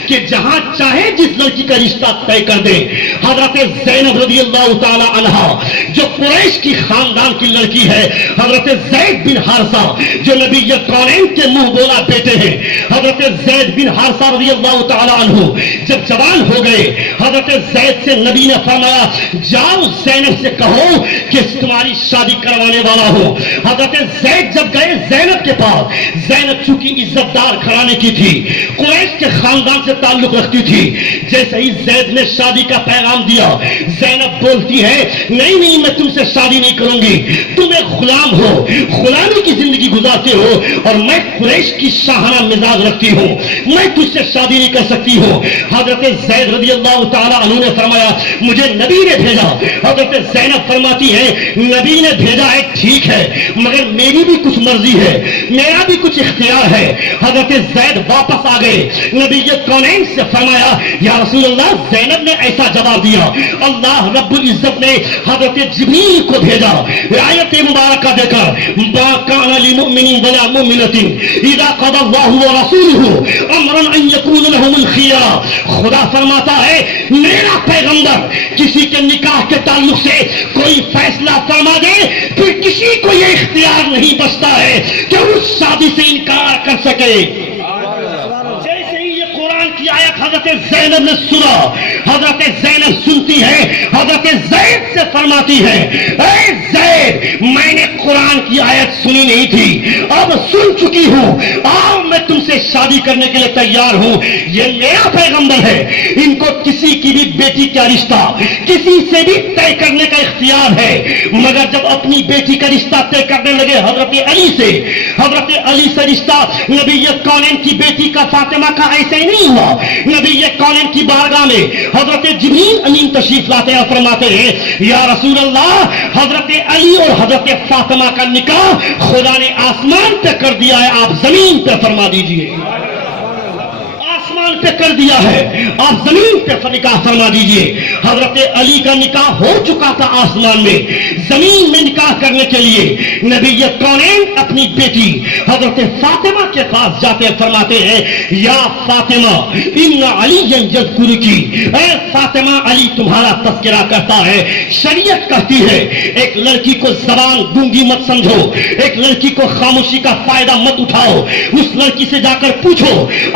کہ جہاں چاہے جس لڑکی کا رشتہ طے کر دے. حضرت زینب رضی اللہ تعالی عنہا جو قریش کی خاندان کی لڑکی ہے, حضرت زید بن حارثہ جو نبی کونین کے منہ بولا بیٹے ہیں, حضرت زید بن حارثہ رضی اللہ تعالی عنہ جب جوان ہو گئے, حضرت زید سے نبی نے فرمایا جاؤ زینب سے کہو کہ تمہاری شادی کروا کروانے والا ہوں. حضرت زید جب گئے زینب کے پاس، زینب چونکہ عزت دار گھرانے کی تھی، قریش کے خاندان سے تعلق رکھتی تھی، جیسے ہی زید نے شادی کا پیغام دیا، زینب بولتی ہے نہیں میں تم سے شادی نہیں کروں گی، تم ایک غلام ہو، غلامی کی زندگی گزارتے ہو، اور میں قریش کی شاہانہ مزاج رکھتی ہوں، میں تجھ سے شادی نہیں کر سکتی ہوں. حضرت زید رضی اللہ تعالیٰ عنہ نے فرمایا مجھے نبی نے بھیجا. حضرت زینب فرماتی ہے نبی نے بھیجا ہے ٹھیک ہے، مگر میری بھی کچھ مرضی ہے، میرا بھی کچھ اختیار ہے. حضرت زید واپس آ گئے، نبی کونین سے فرمایا یا رسول اللہ زینب نے ایسا جواب دیا. اللہ رب العزت نے حضرت جبریل کو بھیجا آیت مبارکہ دے کر ما کان للمؤمن ولا مؤمنۃ اذا قضى الله ورسوله امرا ان يكون لهم الخيار. خدا فرماتا ہے میرا پیغمبر کسی کے نکاح کے تعلق سے کوئی فیصلہ فرما دے پھر کسی کو یہ اختیار نہیں بچتا ہے کہ اس شادی سے انکار کر سکے. جیسے ہی یہ قرآن کی آیت حضرت زینب نے سنا، حضرت زینب سنتی ہے، حضرت زید سے فرماتی ہے اے زید میں نے قرآن کی آیت سنی نہیں تھی، اب سن چکی ہوں، آؤ میں تم سے شادی کرنے کے لیے تیار ہوں. یہ میرا پیغمبر ہے، ان کو کسی کی بھی بیٹی کا رشتہ کسی سے بھی طے کرنے کا اختیار ہے. مگر جب اپنی بیٹی کا رشتہ طے کرنے لگے حضرت علی سے، حضرت علی سے رشتہ نبی کونین کی بیٹی کا فاطمہ کا ایسے ہی نہیں ہوا. نبی کونین کی بارگاہ میں حضرت جبریل امین تشریف لاتے ہیں، فرماتے ہیں یا رسول اللہ حضرت علی اور حضرت فاطمہ کا نکاح خدا نے آسمان پہ کر دیا ہے، آپ زمین پہ فرما دیجئے. پہ کر دیا ہے، آپ زمین پہ نکاح فرما دیجئے. حضرت علی کا نکاح ہو چکا تھا آسمان میں، زمین میں نکاح کرنے کے لیے نبی کونین اپنی بیٹی حضرت فاطمہ کے پاس جاتے ہیں، فرماتے ہیں یا فاطمہ ان علی یذکرکی، اے فاطمہ علی تمہارا تذکرہ کرتا ہے. شریعت کہتی ہے ایک لڑکی کو زبان گونگی مت سمجھو، ایک لڑکی کو خاموشی کا فائدہ مت اٹھاؤ. اس لڑکی سے جا کر پوچھو،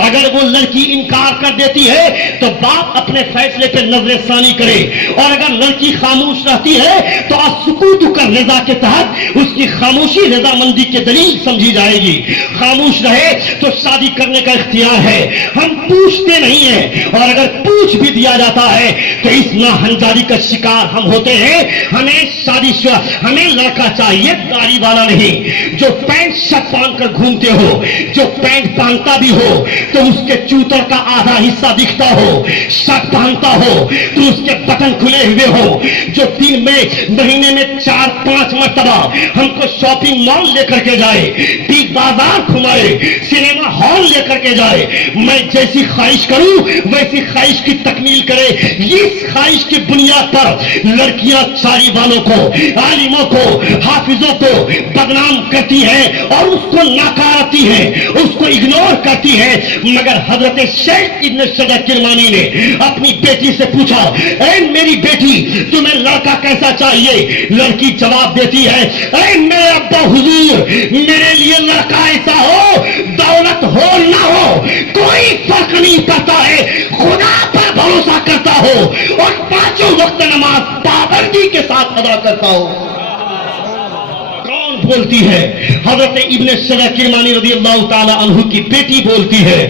اگر وہ لڑکی انکار کر دیتی ہے تو باپ اپنے فیصلے پہ نظر ثانی کرے، اور اگر لڑکی خاموش رہتی ہے تو السکوت کر رضا کے تحت اس کی خاموشی رضامندی کے دلیل سمجھی جائے گی. خاموش رہے تو شادی کرنے کا اختیار ہے. ہم پوچھتے نہیں ہیں، اور اگر پوچھ بھی دیا جاتا ہے تو اس ناہنجاری کا شکار ہم ہوتے ہیں. ہمیں لڑکا چاہیے داڑھی والا نہیں، جو پینٹ شرٹ پہن کر گھومتے ہو، جو پینٹ پہنتا بھی ہو تو اس کے چوتر کا آدھا حصہ دکھتا ہو، شرٹ پہنتا ہو تو اس کے بٹن کھلے ہوئے ہو، جو دن میں مہینے میں 4-5 مرتبہ ہم کو شاپنگ مال لے کر کے جائے، بگ بازار گھمائے، سنیما ہال لے کر کے جائے. میں جیسی خواہش کروں ویسی خواہش کی تکمیل کرے. اس خواہش کی بنیاد پر لڑکیاں چاری والوں کو، عالموں کو، حافظوں کو بدنام کرتی ہیں اور اس کو ناکارتی ہیں، اس کو اگنور کرتی ہیں. مگر حضرت شیخ ابن شجع کرمانی نے اپنی بیٹی سے پوچھا اے میری بیٹی تمہیں لڑکا کیسا چاہیے؟ لڑکی جواب دیتی ہے اے میرے ابا حضور میرے لیے لڑکا ایسا ہو، دولت ہو نہ ہو کوئی فرق نہیں پڑتا ہے، خدا پر بھروسہ کرتا ہو اور 5 وقت نماز پابندی کے ساتھ ادا کرتا ہو. بولتی ہے حضرت ابن شجع کرمانی رضی اللہ تعالی عنہ کی بیٹی بولتی ہے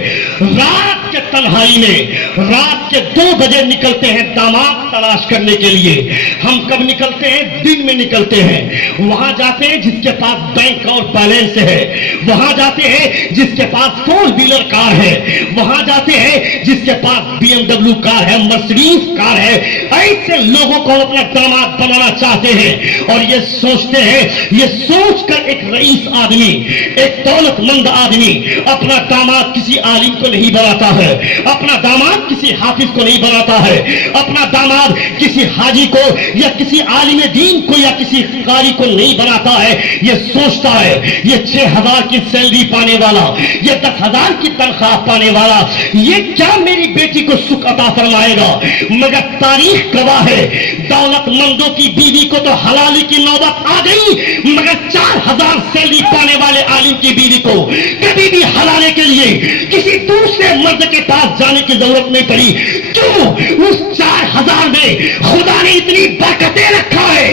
رات کے تنہائی میں رات کے 2 بجے نکلتے ہیں داماد تلاش کرنے کے لیے. ہم کب نکلتے ہیں؟ دن میں نکلتے ہیں. وہاں جاتے ہیں جس کے پاس بینک اور بیلنس ہے، وہاں جاتے ہیں جس کے پاس 4 ویلر کار ہے، وہاں جاتے ہیں جس کے پاس BMW کار ہے، مرسیڈیز کار ہے. ایسے لوگوں کو اپنا داماد بنانا چاہتے ہیں اور یہ سوچتے ہیں، یہ سوچ کر ایک رئیس آدمی، ایک دولت مند آدمی اپنا داماد کسی عالم کو نہیں بناتا ہے، اپنا داماد کسی حافظ کو نہیں بناتا ہے، اپنا داماد کسی حاجی کو یا کسی عالم دین کو یا کسی قاری کو نہیں بناتا ہے. یہ سوچتا ہے یہ 6,000 کی سیلری پانے والا، یہ 10,000 کی تنخواہ پانے والا، یہ کیا میری بیٹی کو سکھ عطا فرمائے گا؟ مگر تاریخ گواہ ہے دولت مندوں کی بیوی کو تو حلالی کی نوبت آ گئی، مگر 4,000 سیلری پانے والے عالم کی بیوی کو کبھی بھی حلالے کے لیے کسی دوسرے مرد کے پاس جانے کی ضرورت نہیں پڑی. کیوں؟ اس 4,000 میں خدا نے اتنی برکتیں رکھا ہے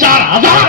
4000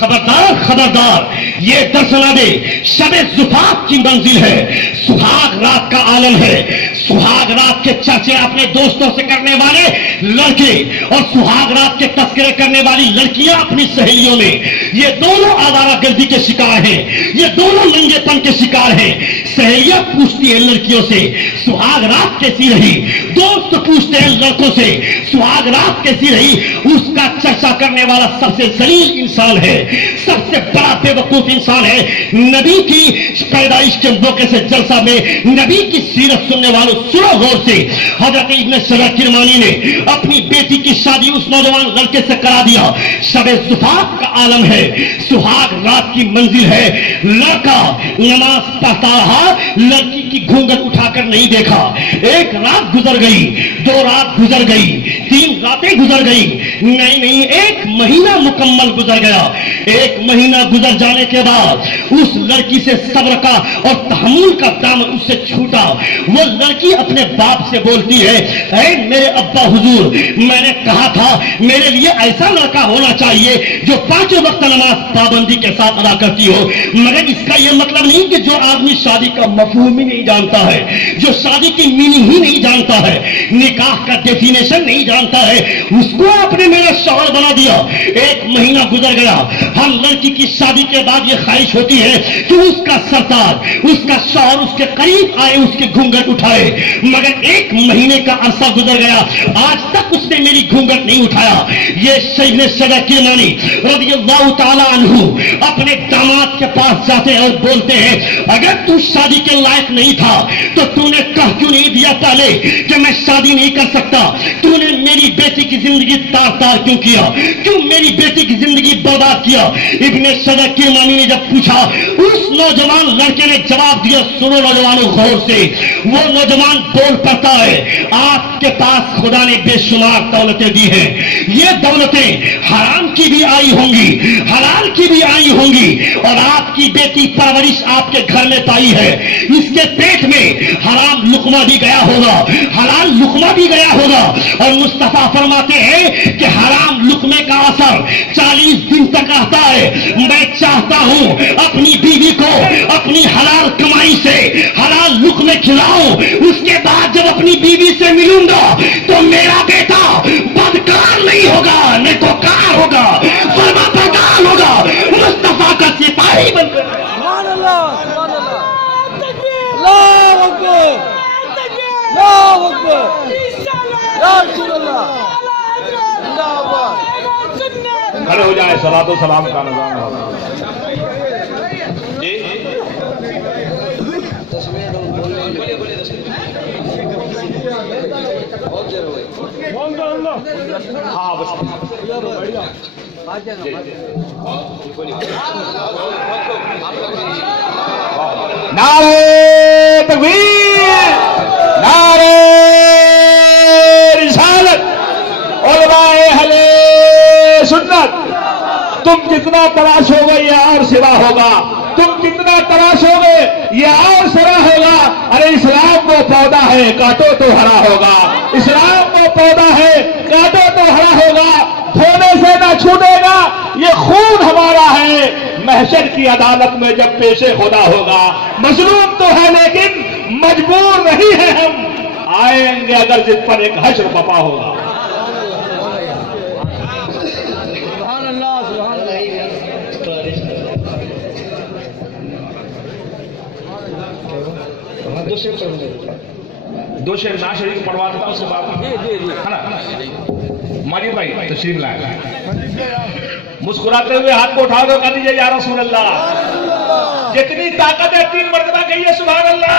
خبردار خبردار، یہ درس نہ دے، شب زفاف کی منزل ہے، سہاگ رات کا عالم ہے، سہاگ رات کے چرچے اپنے دوستوں سے کرنے والے لڑکے اور سہاگ رات کے تذکرے کرنے والی لڑکیاں اپنی سہیلیوں میں، یہ دونوں آوارہ گردی کے شکار ہیں، یہ دونوں ننگے پن کے شکار ہیں۔ سہیلیاں پوچھتی ہیں لڑکیوں سے سہاگ رات کیسی رہی، دوست پوچھتے ہیں لڑکوں سے سہاگ رات کیسی رہی۔ اس کا چرچا کرنے والا سب سے ذلیل انسان ہے، سب سے بڑا بے وقوف انسان ہے۔ نبی کی پیدائش کے موقع سے جلسہ میں نبی کی سیرت سننے والوں سنو غور سے، حضرت ابن سبع کرمانی نے اپنی بیٹی کی شادی اس نوجوان لڑکے سے کرا دیا۔ شب زفاف کا عالم ہے، سہاگ رات کی منزل ہے۔ لڑکا نماز پڑھتا رہا، لڑکی کی گھونگھٹ اٹھا کر نہیں دیکھا۔ ایک رات گزر گئی، 2 رات گزر گئی، 3 راتیں گزر گئی، نہیں ایک مہینہ مکمل گزر گیا۔ ایک مہینہ گزر جانے کے بعد اس لڑکی سے صبر کا اور تحمل کا دامن اس سے چھوٹا۔ وہ لڑکی اپنے باپ سے بولتی ہے، اے میرے ابا حضور، میں نے کہا تھا میرے لیے ایسا لڑکا ہونا چاہیے جو 5 وقت نماز پابندی کے ساتھ ادا کرتی ہو، مگر اس کا یہ مطلب نہیں کہ جو آدمی شادی کا مفہوم ہی نہیں جانتا ہے، جو شادی کی میننگ ہی نہیں جانتا ہے، نکاح کا ڈیفینیشن نہیں جانتا ہے، اس کو آپ نے میرا شوہر بنا دیا۔ ایک مہینہ گزر گیا، ہر لڑکی کی شادی کے بعد یہ خواہش ہوتی ہے کہ اس کا سردار، اس کا شوہر اس کے قریب آئے، اس کے گھونگھٹ اٹھائے، مگر ایک مہینے کا عرصہ گزر گیا، آج تک اس نے میری گھونگھٹ نہیں اٹھایا۔ یہ ابن سبع کرمانی رضی اللہ تعالی عنہ اپنے داماد کے پاس جاتے ہیں اور بولتے ہیں، اگر تو شادی کے لائق نہیں تھا تو نے کہہ کیوں نہیں دیا پہلے کہ میں شادی نہیں کر سکتا؟ تو نے میری بیٹی کی زندگی تار تار کیوں کیا؟ کیوں میری بیٹی کی زندگی برباد کیا؟ ابن سبع کرمانی نے جب پوچھا، اس نوجوان لڑکے نے جواب دیا، سنو نوجوانوں غور سے، وہ نوجوان بول پڑتا ہے، آپ کے پاس خدا نے بے شمار دولتیں دی ہیں، یہ دولتیں حرام کی بھی آئی ہوں گی، حلال کی بھی آئی ہوں گی، اور آپ کی بیٹی پرورش آپ کے گھر میں پائی ہے، اس کے پیٹ میں حرام لقمہ بھی گیا ہوگا، حلال لقمہ بھی گیا ہوگا، اور مصطفیٰ فرماتے ہیں کہ حرام لقمے کا اثر 40 دن تک رہتا ہے۔ میں چاہتا ہوں اپنی بیوی کو اپنی حلال کمائی سے حلال لقمے کھلاؤں، اس کے بعد جب اپنی بیوی سے ملوں گا تو میرا بیٹا بدکار نہیں ہوگا، نیکوکار ہوگا، فرما بردار ہوگا، مصطفیٰ کا سپاہی بن کر۔ سبحان اللہ، سبحان اللہ، اللہ اکبر، اللہ اکبر، یا رسول اللہ، اللہ اکبر۔ کھڑے ہو جائیں، صلاۃ و سلام کا نظام ہو۔ جی ہاں بس نعرہ تکبیر، نعرہ رسالت، علماء اہل سنت، تم جتنا تلاش ہو گے یہ اور سوا ہوگا، تم جتنا تلاش ہو گے یہ اور سوا ہوگا۔ ارے اسلام وہ پودا ہے، کاٹو تو ہرا ہوگا، اسلام وہ پودا ہے، کاٹو تو ہرا ہوگا، دھونے سے نہ چھوٹے گا، یہ خون ہمارا ہے، محشر کی عدالت میں جب پیش خدا ہوگا۔ مظلوم تو ہے لیکن مجبور نہیں ہے، ہم آئیں گے اگر جس پر ایک حشر بپا ہوگا۔ دو شعر نا شریف پڑھوا دیتا ہوں اس کے بعد ہے نا۔ ماجد بھائی تشریف لائے، مسکراتے ہوئے ہاتھ کو اٹھا دو، کہہ دیجیے یا رسول اللہ، جتنی طاقت ہے 3 مرتبہ کہیے سبحان اللہ۔